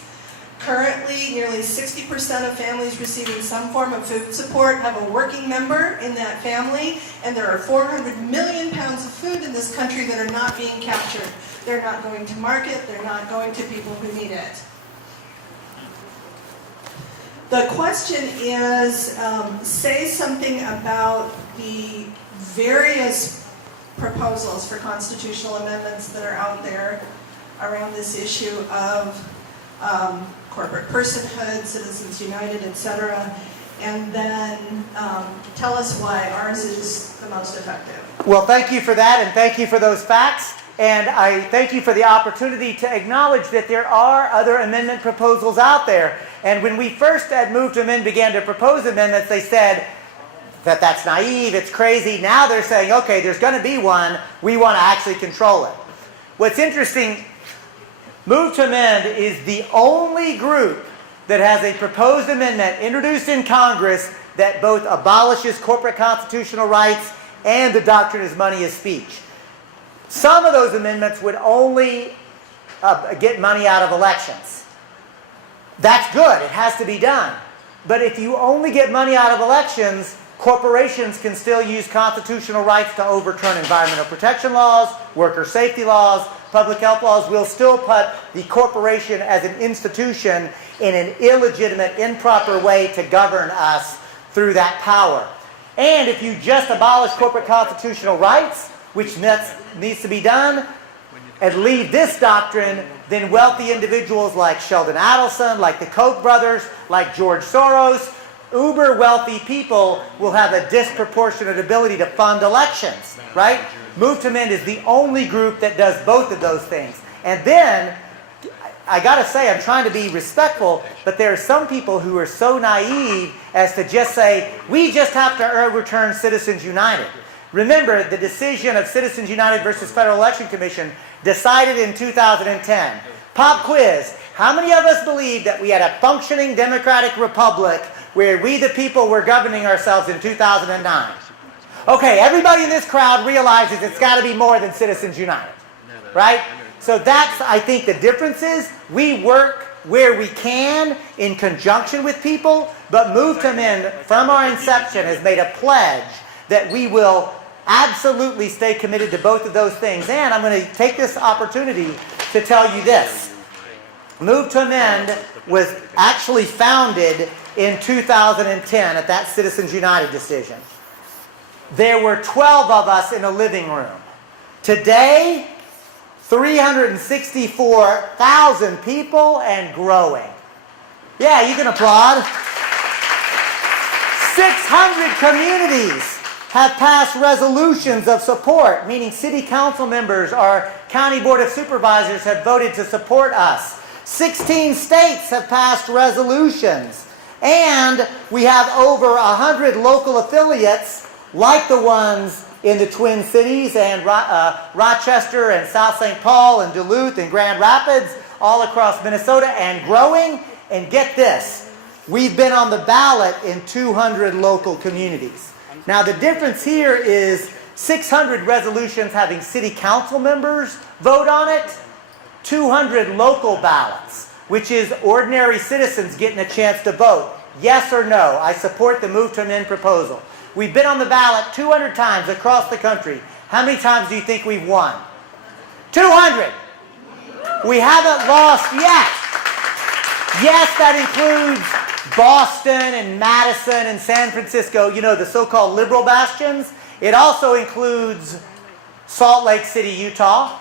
Currently, nearly 60% of families receiving some form of food support have a working member in that family, and there are 400 million pounds of food in this country that are not being captured. They're not going to market, they're not going to people who need it. The question is, say something about the various proposals for constitutional amendments that are out there around this issue of corporate personhood, Citizens United, etc. And then tell us why ours is the most effective. Well, thank you for that, and thank you for those facts. And I thank you for the opportunity to acknowledge that there are other amendment proposals out there. And when we first at Move to Amend began to propose amendments, they said that that's naive, it's crazy. Now they're saying, okay, there's going to be one. We want to actually control it. What's interesting, Move to Amend is the only group that has a proposed amendment introduced in Congress that both abolishes corporate constitutional rights and the doctrine is money is speech. Some of those amendments would only get money out of elections. That's good. It has to be done. But if you only get money out of elections, corporations can still use constitutional rights to overturn environmental protection laws, worker safety laws, public health laws. We'll still put the corporation as an institution in an illegitimate, improper way to govern us through that power. And if you just abolish corporate constitutional rights, which needs to be done, and leave this doctrine, then wealthy individuals like Sheldon Adelson, like the Koch brothers, like George Soros, uber wealthy people will have a disproportionate ability to fund elections, right? Move to Amend is the only group that does both of those things. And then, I gotta say, I'm trying to be respectful, but there are some people who are so naive as to just say, we just have to overturn Citizens United. Remember, the decision of Citizens United versus Federal Election Commission decided in 2010. Pop quiz. How many of us believe that we had a functioning democratic republic where we the people were governing ourselves in 2009? Okay, everybody in this crowd realizes it's got to be more than Citizens United, right? So that's, I think, the difference is we work where we can in conjunction with people, but Move to Amend from our inception has made a pledge that we will absolutely stay committed to both of those things. And I'm going to take this opportunity to tell you this. Move to Amend was actually founded in 2010 at that Citizens United decision. There were 12 of us in a living room. Today, 364,000 people and growing. Yeah, you can applaud. 600 communities have passed resolutions of support, meaning city council members or county board of supervisors have voted to support us. 16 states have passed resolutions. And we have over 100 local affiliates like the ones in the Twin Cities and Rochester and South St. Paul and Duluth and Grand Rapids, all across Minnesota and growing. And get this, we've been on the ballot in 200 local communities. Now the difference here is 600 resolutions having city council members vote on it, 200 local ballots, which is ordinary citizens getting a chance to vote. Yes or no, I support the Move to Amend proposal. We've been on the ballot 200 times across the country. How many times do you think we've won? 200. We haven't lost yet. Yes, that includes Boston and Madison and San Francisco, you know, the so-called liberal bastions. It also includes Salt Lake City, Utah.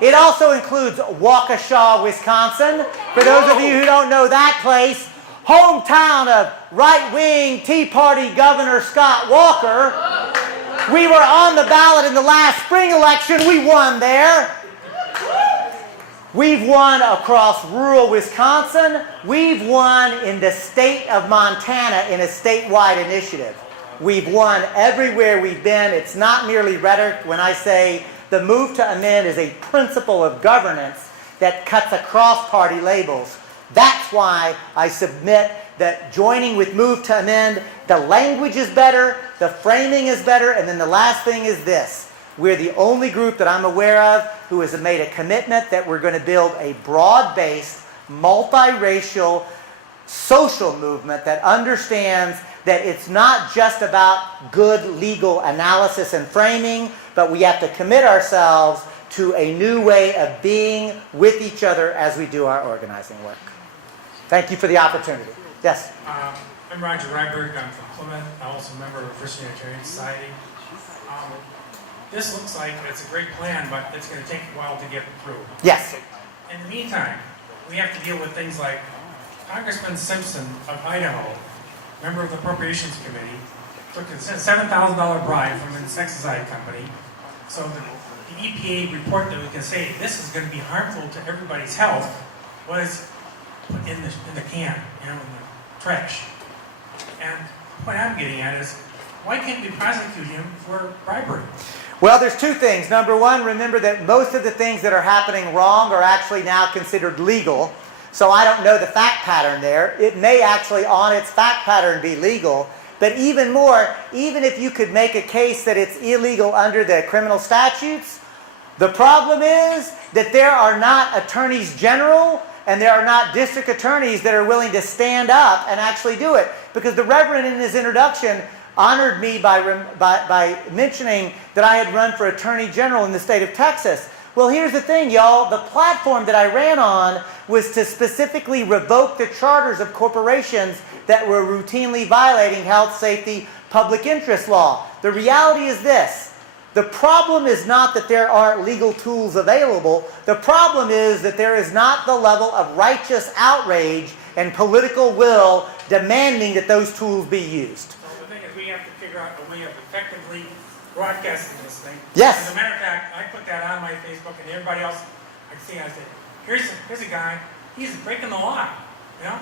It also includes Waukesha, Wisconsin. For those of you who don't know that place, hometown of right-wing Tea Party Governor Scott Walker. We were on the ballot in the last spring election. We won there. We've won across rural Wisconsin. We've won in the state of Montana in a statewide initiative. We've won everywhere we've been. It's not merely rhetoric when I say the Move to Amend is a principle of governance that cuts across party labels. That's why I submit that joining with Move to Amend, the language is better, the framing is better, and then the last thing is this. We're the only group that I'm aware of who has made a commitment that we're going to build a broad-based, multiracial, social movement that understands that it's not just about good legal analysis and framing, but we have to commit ourselves to a new way of being with each other as we do our organizing work. Thank you for the opportunity. Yes? I'm Roger Ryberg. I'm from Plymouth. I'm also a member of the First Unitarian Society. This looks like it's a great plan, but it's going to take a while to get through. Yes. In the meantime, we have to deal with things like Congressman Simpson of Idaho, member of the Appropriations Committee, took a $7,000 bribe from an insecticide company. So the EPA report that we can say this is going to be harmful to everybody's health was put in the can, in the trash. And what I'm getting at is, why can't we prosecute him for bribery? Well, there's two things. Number one, remember that most of the things that are happening wrong are actually now considered legal. So I don't know the fact pattern there. It may actually, on its fact pattern, be legal. But even more, even if you could make a case that it's illegal under the criminal statutes, the problem is that there are not attorneys general and there are not district attorneys that are willing to stand up and actually do it. Because the Reverend in his introduction honored me by mentioning that I had run for Attorney General in the state of Texas. Well, here's the thing, y'all. The platform that I ran on was to specifically revoke the charters of corporations that were routinely violating health, safety, public interest law. The reality is this. The problem is not that there aren't legal tools available. The problem is that there is not the level of righteous outrage and political will demanding that those tools be used. We have to figure out a way of effectively broadcasting this thing. Yes. As a matter of fact, I put that on my Facebook, and everybody else I see, I said, here's a guy, he's breaking the law, you know?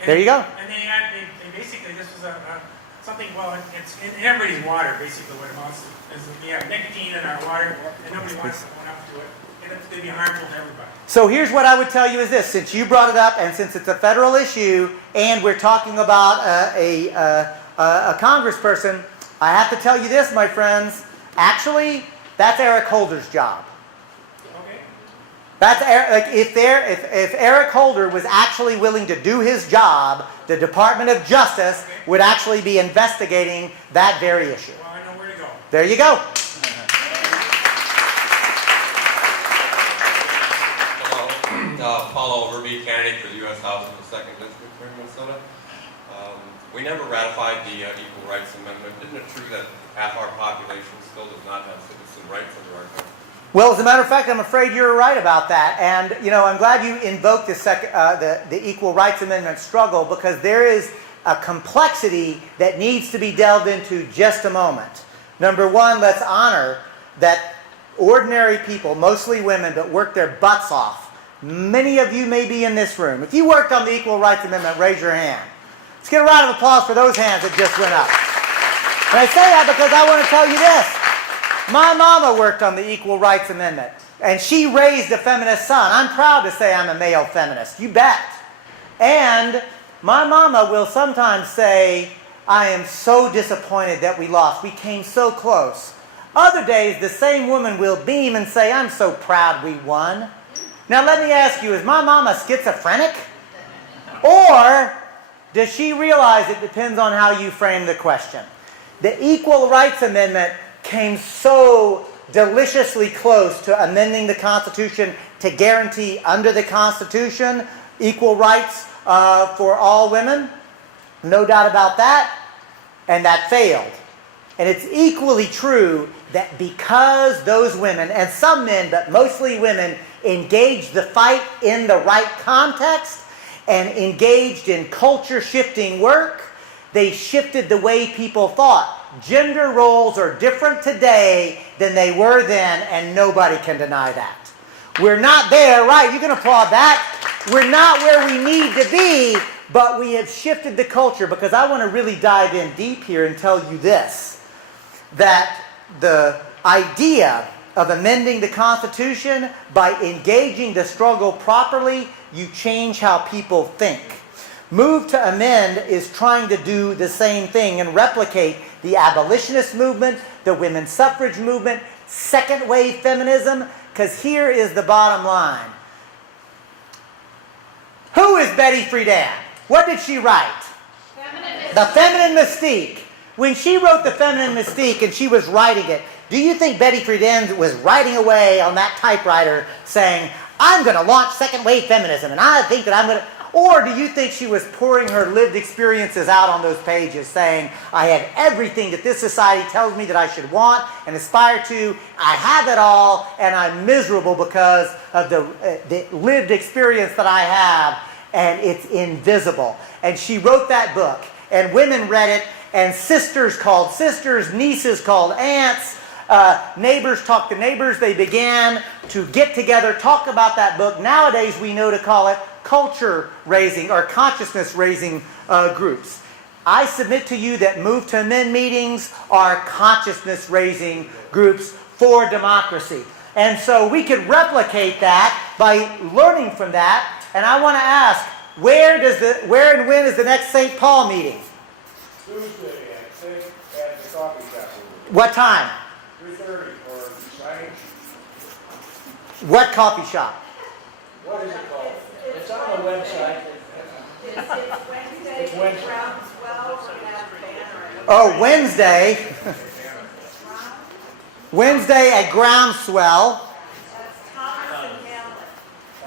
And, there you go. And they basically, this was something, well, it's in everybody's water, basically what it amounts to. Is we have nicotine in our water, and nobody wants to own up to it, and it's going to be harmful to everybody. So here's what I would tell you is this. Since you brought it up, and since it's a federal issue, and we're talking about a congressperson, I have to tell you this, my friends. Actually, that's Eric Holder's job. Okay. That's if Eric Holder was actually willing to do his job, the Department of Justice would actually be investigating that very issue. Well, I know where to go. There you go. Hello, Paul Overby, candidate for the U.S. House in the 2nd District here in Minnesota. We never ratified the Equal Rights Amendment. Isn't it true that half our population still does not have citizen rights under our country? Well, as a matter of fact, I'm afraid you're right about that. And, you know, I'm glad you invoked the Equal Rights Amendment struggle, because there is a complexity that needs to be delved into just a moment. Number one, let's honor that ordinary people, mostly women, that work their butts off. Many of you may be in this room. If you worked on the Equal Rights Amendment, raise your hand. Let's get a round of applause for those hands that just went up. And I say that because I want to tell you this. My mama worked on the Equal Rights Amendment, and she raised a feminist son. I'm proud to say I'm a male feminist. You bet. And my mama will sometimes say, I am so disappointed that we lost. We came so close. Other days, the same woman will beam and say, I'm so proud we won. Now let me ask you, is my mama schizophrenic? Or does she realize it depends on how you frame the question? The Equal Rights Amendment came so deliciously close to amending the Constitution to guarantee under the Constitution equal rights for all women. No doubt about that. And that failed. And it's equally true that because those women, and some men, but mostly women, engaged the fight in the right context and engaged in culture-shifting work, they shifted the way people thought. Gender roles are different today than they were then, and nobody can deny that. We're not there, right? You can applaud that. We're not where we need to be, but we have shifted the culture, because I want to really dive in deep here and tell you this, that the idea of amending the Constitution by engaging the struggle properly, you change how people think. Move to Amend is trying to do the same thing and replicate the abolitionist movement, the women's suffrage movement, second wave feminism, because here is the bottom line. Who is Betty Friedan? What did she write? The Feminine Mystique. When she wrote The Feminine Mystique and she was writing it, do you think Betty Friedan was writing away on that typewriter saying, I'm going to launch second wave feminism and I think that I'm going to... Or do you think she was pouring her lived experiences out on those pages saying, I have everything that this society tells me that I should want and aspire to, I have it all, and I'm miserable because of the lived experience that I have, and it's invisible. And she wrote that book, and women read it, and sisters called sisters, nieces called aunts, neighbors talked to neighbors. They began to get together, talk about that book. Nowadays we know to call it culture raising or consciousness raising groups. I submit to you that Move to Amend meetings are consciousness raising groups for democracy. And so we could replicate that by learning from that. And I want to ask, where and when is the next St. Paul meeting? Tuesday at the coffee shop. What time? 3:30 or signing. What coffee shop? What is it called? It's on the website. It's Wednesday. Oh, Wednesday. Wednesday at Groundswell.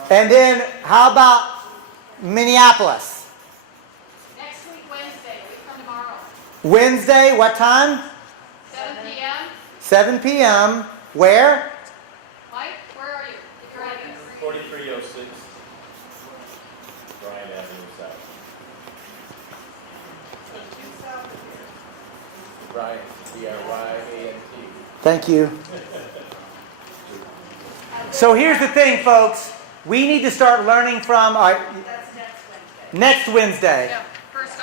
And then how about Minneapolis? Next week, Wednesday. We come tomorrow. Wednesday, what time? 7 p.m. 7 p.m. Where? Mike, where are you? If you're ready. 4306 Bryant Avenue South. Bryant, B-R-Y-A-N-T. Thank you. So here's the thing, folks. We need to start learning from our... That's next Wednesday. Next Wednesday. Yeah, first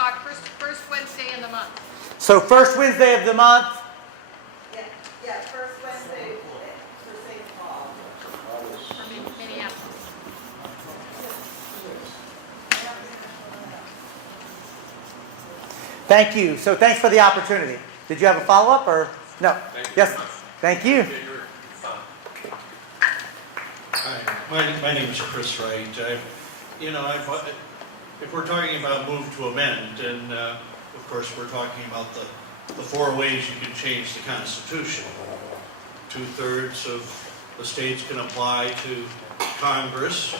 Wednesday in the month. So first Wednesday of the month. Yeah, first Wednesday for St. Paul. For Minneapolis. Thank you. So thanks for the opportunity. Did you have a follow-up or no? Thank you Yes. very much. Thank you. Appreciate your time. Hi, my name is Chris Wright. If we're talking about move to amend, and of course we're talking about the four ways you can change the Constitution. 2/3 of the states can apply to Congress,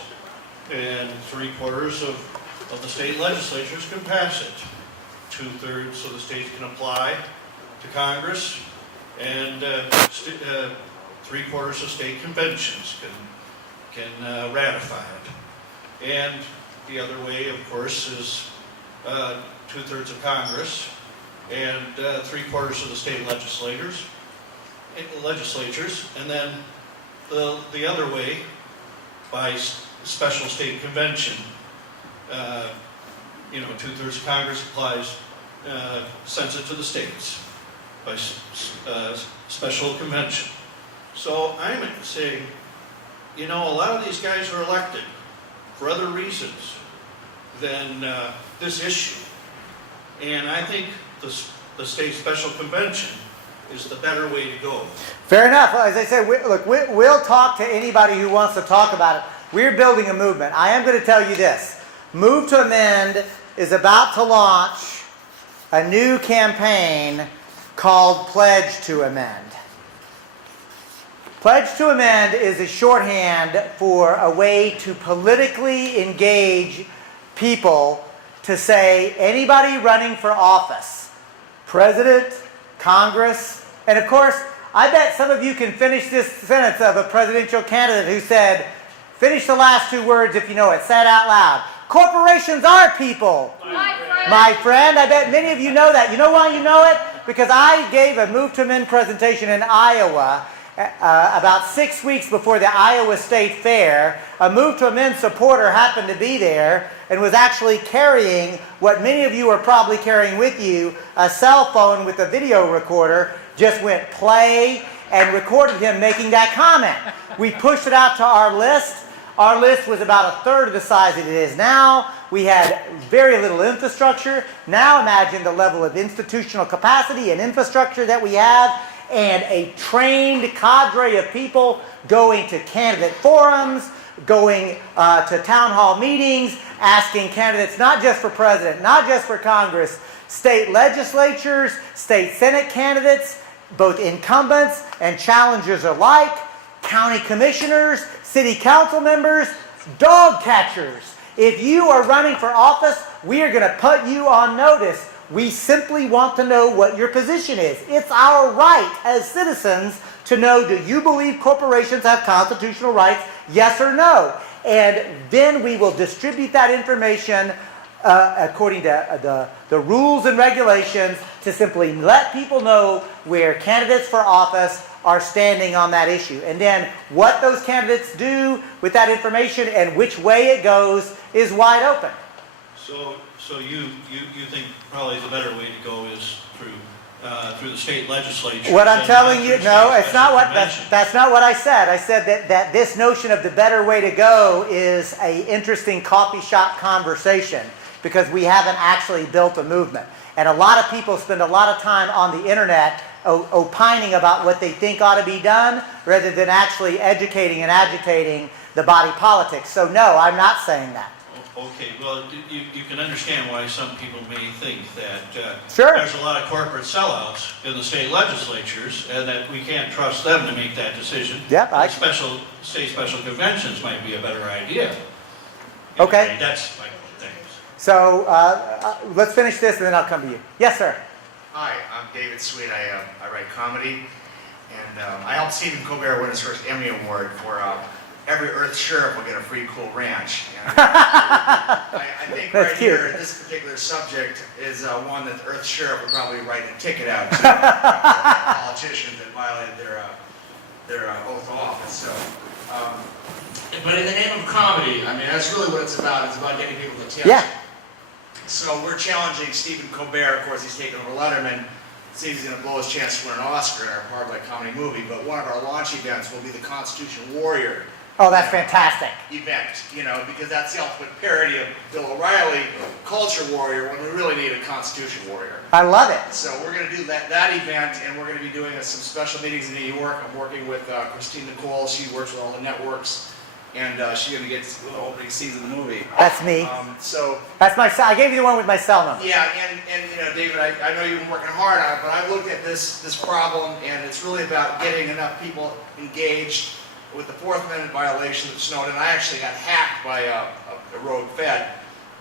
and 3/4 of the state legislatures can pass it. 2/3 of the states can apply to Congress, and 3/4 of state conventions can ratify it. And the other way, of course, is 2/3 of Congress and 3/4 of the state legislatures, and then the other way by special state convention. 2/3 of Congress applies, sends it to the states by special convention. So I'm saying, a lot of these guys are elected for other reasons than this issue. And I think the state special convention is the better way to go. Fair enough. As I said, we'll talk to anybody who wants to talk about it. We're building a movement. I am going to tell you this. Move to Amend is about to launch a new campaign called Pledge to Amend. Pledge to Amend is a shorthand for a way to politically engage people to say anybody running for office, president, Congress, and of course, I bet some of you can finish this sentence of a presidential candidate who said, finish the last two words if you know it, say it out loud. Corporations are people. My friend, I bet many of you know that. You know why you know it? Because I gave a Move to Amend presentation in Iowa about 6 weeks before the Iowa State Fair. A Move to Amend supporter happened to be there and was actually carrying what many of you are probably carrying with you, a cell phone with a video recorder, just went play and recorded him making that comment. We pushed it out to our list. Our list was about 1/3 of the size that it is now. We had very little infrastructure. Now imagine the level of institutional capacity and infrastructure that we have, and a trained cadre of people going to candidate forums, going to town hall meetings, asking candidates not just for president, not just for Congress, state legislatures, state Senate candidates, both incumbents and challengers alike, county commissioners, city council members, dog catchers. If you are running for office, we are going to put you on notice. We simply want to know what your position is. It's our right as citizens to know, do you believe corporations have constitutional rights? Yes or no? and then we will distribute that information according to the rules and regulations to simply let people know where candidates for office are standing on that issue. And then what those candidates do with that information and which way it goes is wide open. So you think probably the better way to go is through the state legislature? What I'm telling you, no, it's not what, that's not what I said. I said that this notion of the better way to go is an interesting coffee shop conversation because we haven't actually built a movement. And a lot of people spend a lot of time on the internet opining about what they think ought to be done rather than actually educating and agitating the body politic. So no, I'm not saying that. Okay, well, you can understand why some people may think that Sure. there's a lot of corporate sellouts in the state legislatures and that we can't trust them to make that decision. Yep, State special conventions might be a better idea. Okay. Anyway, that's my thing. So let's finish this and then I'll come to you. Yes, sir. Hi, I'm David Sweet. I write comedy, and I helped Stephen Colbert win his first Emmy Award for Every Earth Sheriff Will Get a Free Cool Ranch. And I think That's right cute. here, this particular subject is one that the Earth Sheriff would probably write a ticket out to politicians that violated their oath of office. So, but in the name of comedy, I mean, that's really what it's about. It's about getting people to attention. Yeah. So we're challenging Stephen Colbert. Of course, he's taken over Letterman. Seems he's going to blow his chance to win an Oscar in our Parliament comedy movie. But one of our launch events will be the Constitution Warrior Oh, that's fantastic. event, you know, because that's the ultimate parody of Bill O'Reilly, Culture Warrior, when we really need a Constitution Warrior. I love it. So we're going to do that event, and we're going to be doing some special meetings in New York. I'm working with Christine Nicole. She works with all the networks, and she's going to get the opening season of the movie. That's me. So That's my. I gave you the one with my cell number. yeah, and you know, David, I know you've been working hard on it, but I've looked at this problem, and it's really about getting enough people engaged with the Fourth Amendment violation of Snowden. I actually got hacked by a rogue Fed,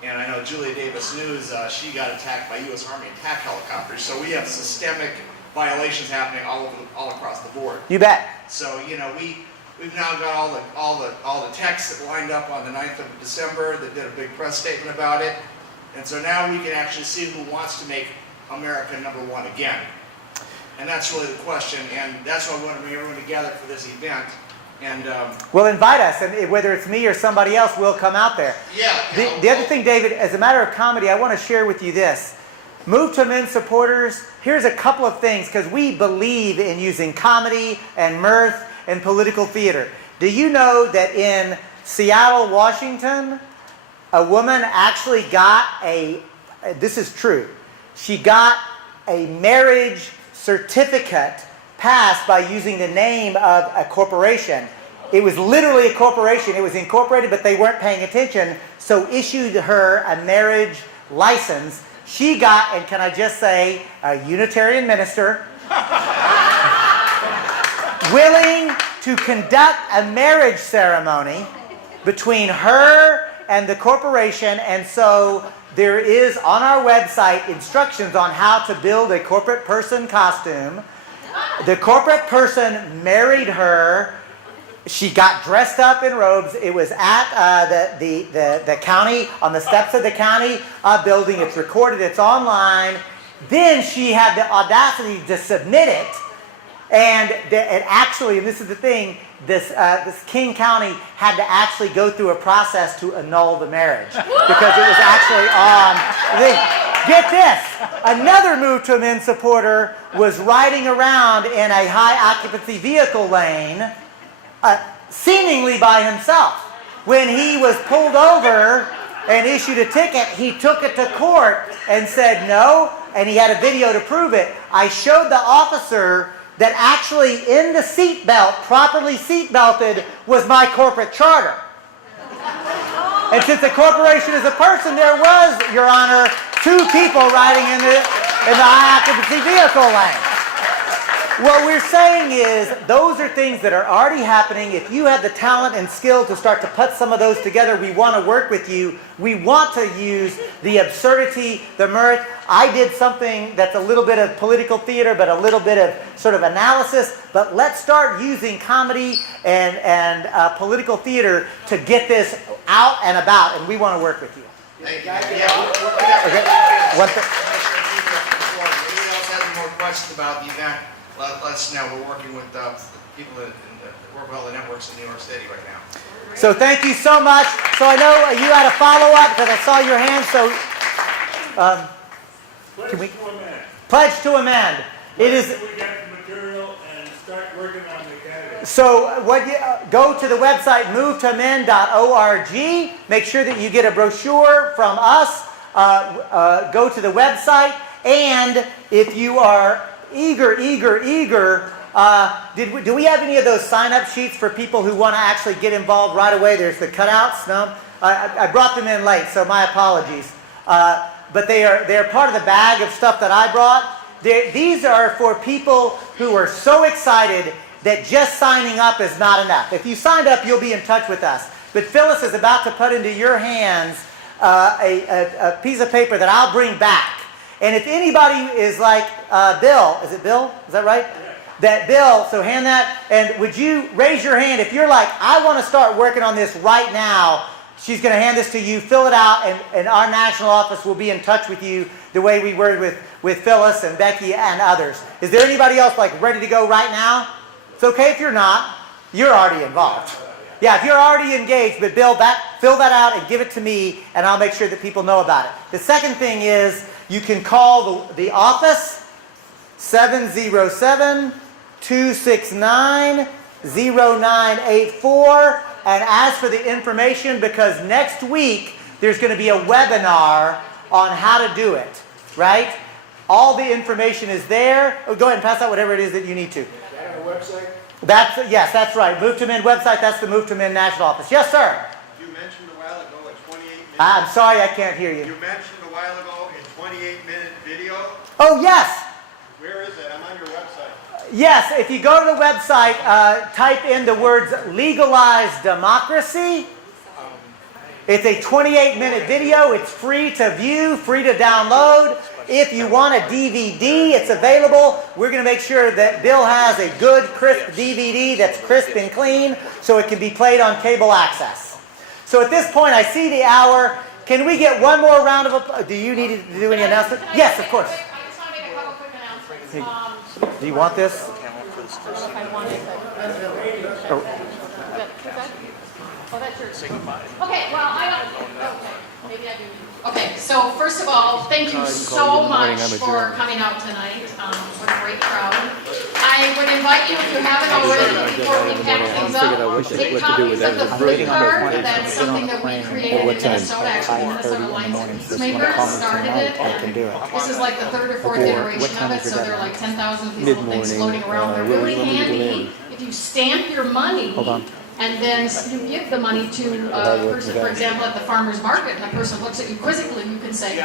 and I know Julia Davis News, she got attacked by U.S. Army attack helicopters. So we have systemic violations happening all across the board. You bet. So you know, we've now got all the texts that lined up on the 9th of December that did a big press statement about it, and so now we can actually see who wants to make America #1 again. And that's really the question, and that's why we want to bring everyone together for this event. And Well, invite us, and whether it's me or somebody else, we'll come out there. yeah. The other thing, David, as a matter of comedy, I want to share with you this. Move to Men supporters, here's a couple of things, because we believe in using comedy and mirth and political theater. Do you know that in Seattle, Washington, a woman actually got this is true, she got a marriage certificate passed by using the name of a corporation. It was literally a corporation. It was incorporated, but they weren't paying attention, so issued her a marriage license. She got, and can I just say, a Unitarian minister, willing to conduct a marriage ceremony between her and the corporation, and so there is on our website instructions on how to build a corporate person costume. The corporate person married her. She got dressed up in robes. It was at the county, on the steps of the county building. It's recorded. It's online. Then she had the audacity to submit it. And it actually, and this is the thing, this King County had to actually go through a process to annul the marriage because it was actually on the... Get this! Another Move to Men supporter was riding around in a high-occupancy vehicle lane, seemingly by himself. When he was pulled over and issued a ticket, he took it to court and said no, and he had a video to prove it. I showed the officer that actually in the seatbelt, properly seatbelted, was my corporate charter. And since the corporation is a person, there was, Your Honor, 2 people riding in the high occupancy vehicle lane. What we're saying is those are things that are already happening. If you have the talent and skill to start to put some of those together, we want to work with you. We want to use the absurdity, the mirth. I did something that's a little bit of political theater, but a little bit of sort of analysis. But let's start using comedy and political theater to get this out and about, and we want to work with you. Thank you. Yeah, Okay. What the- Anybody else has any more questions about the event? Let us know. We're working with people that work with all the networks in New York City right now. So thank you so much. So I know you had a follow-up because I saw your hand. So can we pledge to amend? It is. We get the material and start working on the candidates. So go to the website movetoamend.org. Make sure that you get a brochure from us. Go to the website, and if you are eager, do we have any of those sign-up sheets for people who want to actually get involved right away? There's the cutouts. No, I brought them in late, so my apologies. But they're part of the bag of stuff that I brought. These are for people who are so excited that just signing up is not enough. If you signed up, you'll be in touch with us. But Phyllis is about to put into your hands a piece of paper that I'll bring back. And if anybody is like Bill, is it Bill? Is that right? That Bill, so hand that, and would you raise your hand if you're like, I want to start working on this right now. She's going to hand this to you, fill it out, and our national office will be in touch with you the way we were with Phyllis and Becky and others. Is there anybody else like ready to go right now? It's okay if you're not. You're already involved. Yeah, if you're already engaged, but Bill, fill that out and give it to me, and I'll make sure that people know about it. The second thing is you can call the office, 707-269-0984, and ask for the information, because next week there's going to be a webinar on how to do it, right? All the information is there. Oh, go ahead and pass out whatever it is that you need to. Is that on the website? Yes, that's right. Move to Men website, that's the Move to Men National Office. Yes, sir? You mentioned a while ago a 28-minute... I'm sorry, I can't hear you. You mentioned a while ago a 28-minute video. Oh, yes. Where is it? I'm on your website. Yes, if you go to the website, type in the words legalize democracy. It's a 28-minute video. It's free to view, free to download. If you want a DVD, it's available. We're going to make sure that Bill has a good, crisp DVD that's crisp and clean so it can be played on cable access. So at this point, I see the hour. Can we get one more round of applause? Do you need to do any announcement? Yes, of course. I just want to make a couple quick announcements. Hey, do you want this? Oh, that's yours. Okay, well, I don't, okay, maybe I do. Okay, so first of all, thank you so much for coming out tonight. What a great crowd. I would invite you, if you haven't already, before we pack things up, take copies of the flip card. That's something that we created in Minnesota. Actually, Minnesota Lions Peacemakers started it, and this is like the third or fourth iteration of it, so there are like 10,000 of these little things floating around. They're really handy. If you stamp your money, and then you give the money to a person, for example, at the farmer's market, and the person looks at you quizzically, you can say,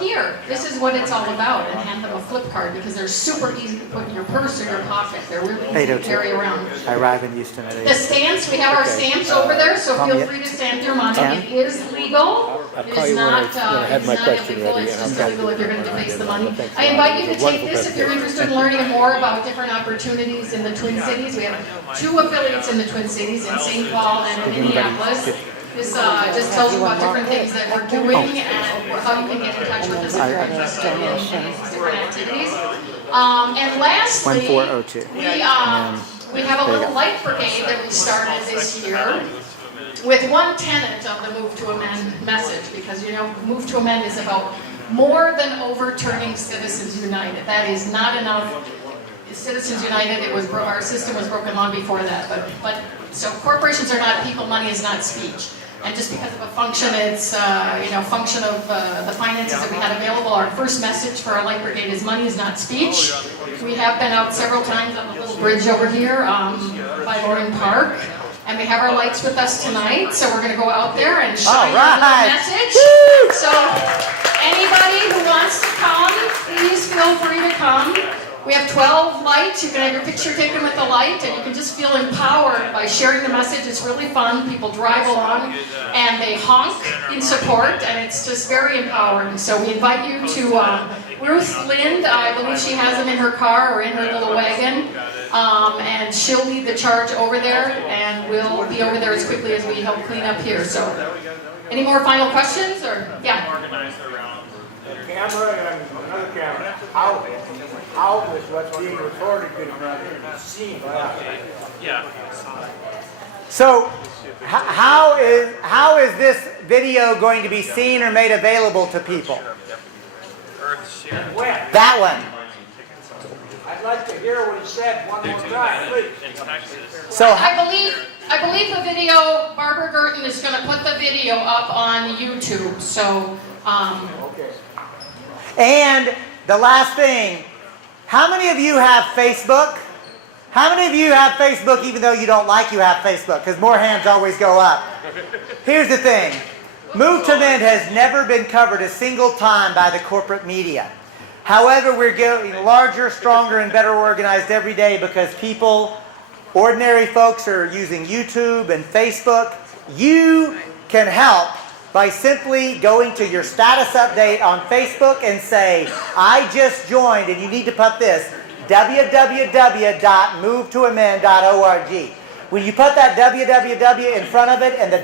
here, this is what it's all about, and hand them a flip card, because they're super easy to put in your purse or your pocket. They're really easy to carry around. I arrive in Houston at 8. The stamps, we have our stamps over there, so feel free to stamp your money. It is legal. It is not illegal. It's just illegal if you're going to deface the money. I invite you to take this if you're interested in learning more about different opportunities in the Twin Cities. We have 2 affiliates in the Twin Cities, in St. Paul and in Minneapolis. This just tells you about different things that we're doing and how you can get in touch with us if you're interested in these different activities. And lastly, we have a little light brigade that we started this year with one tenet of the Move to Amend message, because you know, Move to Amend is about more than overturning Citizens United. That is not enough. Citizens United, our system was broken long before that, but so corporations are not people, money is not speech. And just because of a function, it's function of the finances that we had available. Our first message for our Light Brigade is money is not speech. We have been out several times on the little bridge over here by Loring Park. And we have our lights with us tonight, so we're going to go out there and shine the message. So anybody who wants to come, please feel free to come. We have 12 lights. You can have your picture taken with the light, and you can just feel empowered by sharing the message. It's really fun. People drive along, and they honk in support, and it's just very empowering. So we invite you to Ruth Lind. I believe she has them in her car or in her little wagon, and she'll lead the charge over there, and we'll be over there as quickly as we help clean up here. So, any more final questions? Or yeah. Camera and another camera. How is what's being recorded going to be seen? Yeah. So, how is this video going to be seen or made available to people? That one. I'd like to hear what he said one more time, please. So I believe the video, Barbara Gerton is going to put the video up on YouTube. So, Okay. And the last thing, how many of you have Facebook? How many of you have Facebook even though you don't like you have Facebook? Because more hands always go up. Here's the thing. Move to Mend has never been covered a single time by the corporate media. However, we're getting larger, stronger, and better organized every day because people, ordinary folks, are using YouTube and Facebook. You can help by simply going to your status update on Facebook and say, I just joined, and you need to put this, www.movetoamend.org. When you put that www in front of it and the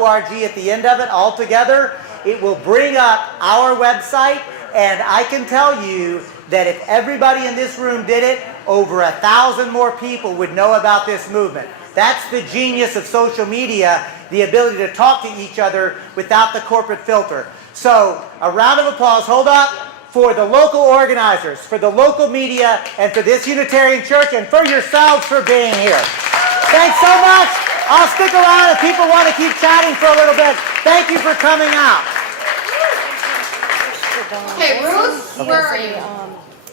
.org at the end of it all together, it will bring up our website, and I can tell you that if everybody in this room did it, over 1,000 more people would know about this movement. That's the genius of social media, the ability to talk to each other without the corporate filter. So, a round of applause, hold up, for the local organizers, for the local media, and for this Unitarian Church, and for yourselves for being here. Thanks so much. I'll stick around if people want to keep chatting for a little bit. Thank you for coming out. okay, Ruth, where are you?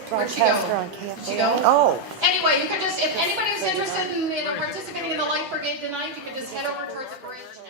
Where'd she go? Did she go? Oh. Anyway, you can just, if anybody's interested in participating in the Light Brigade tonight, you can just head over towards the bridge and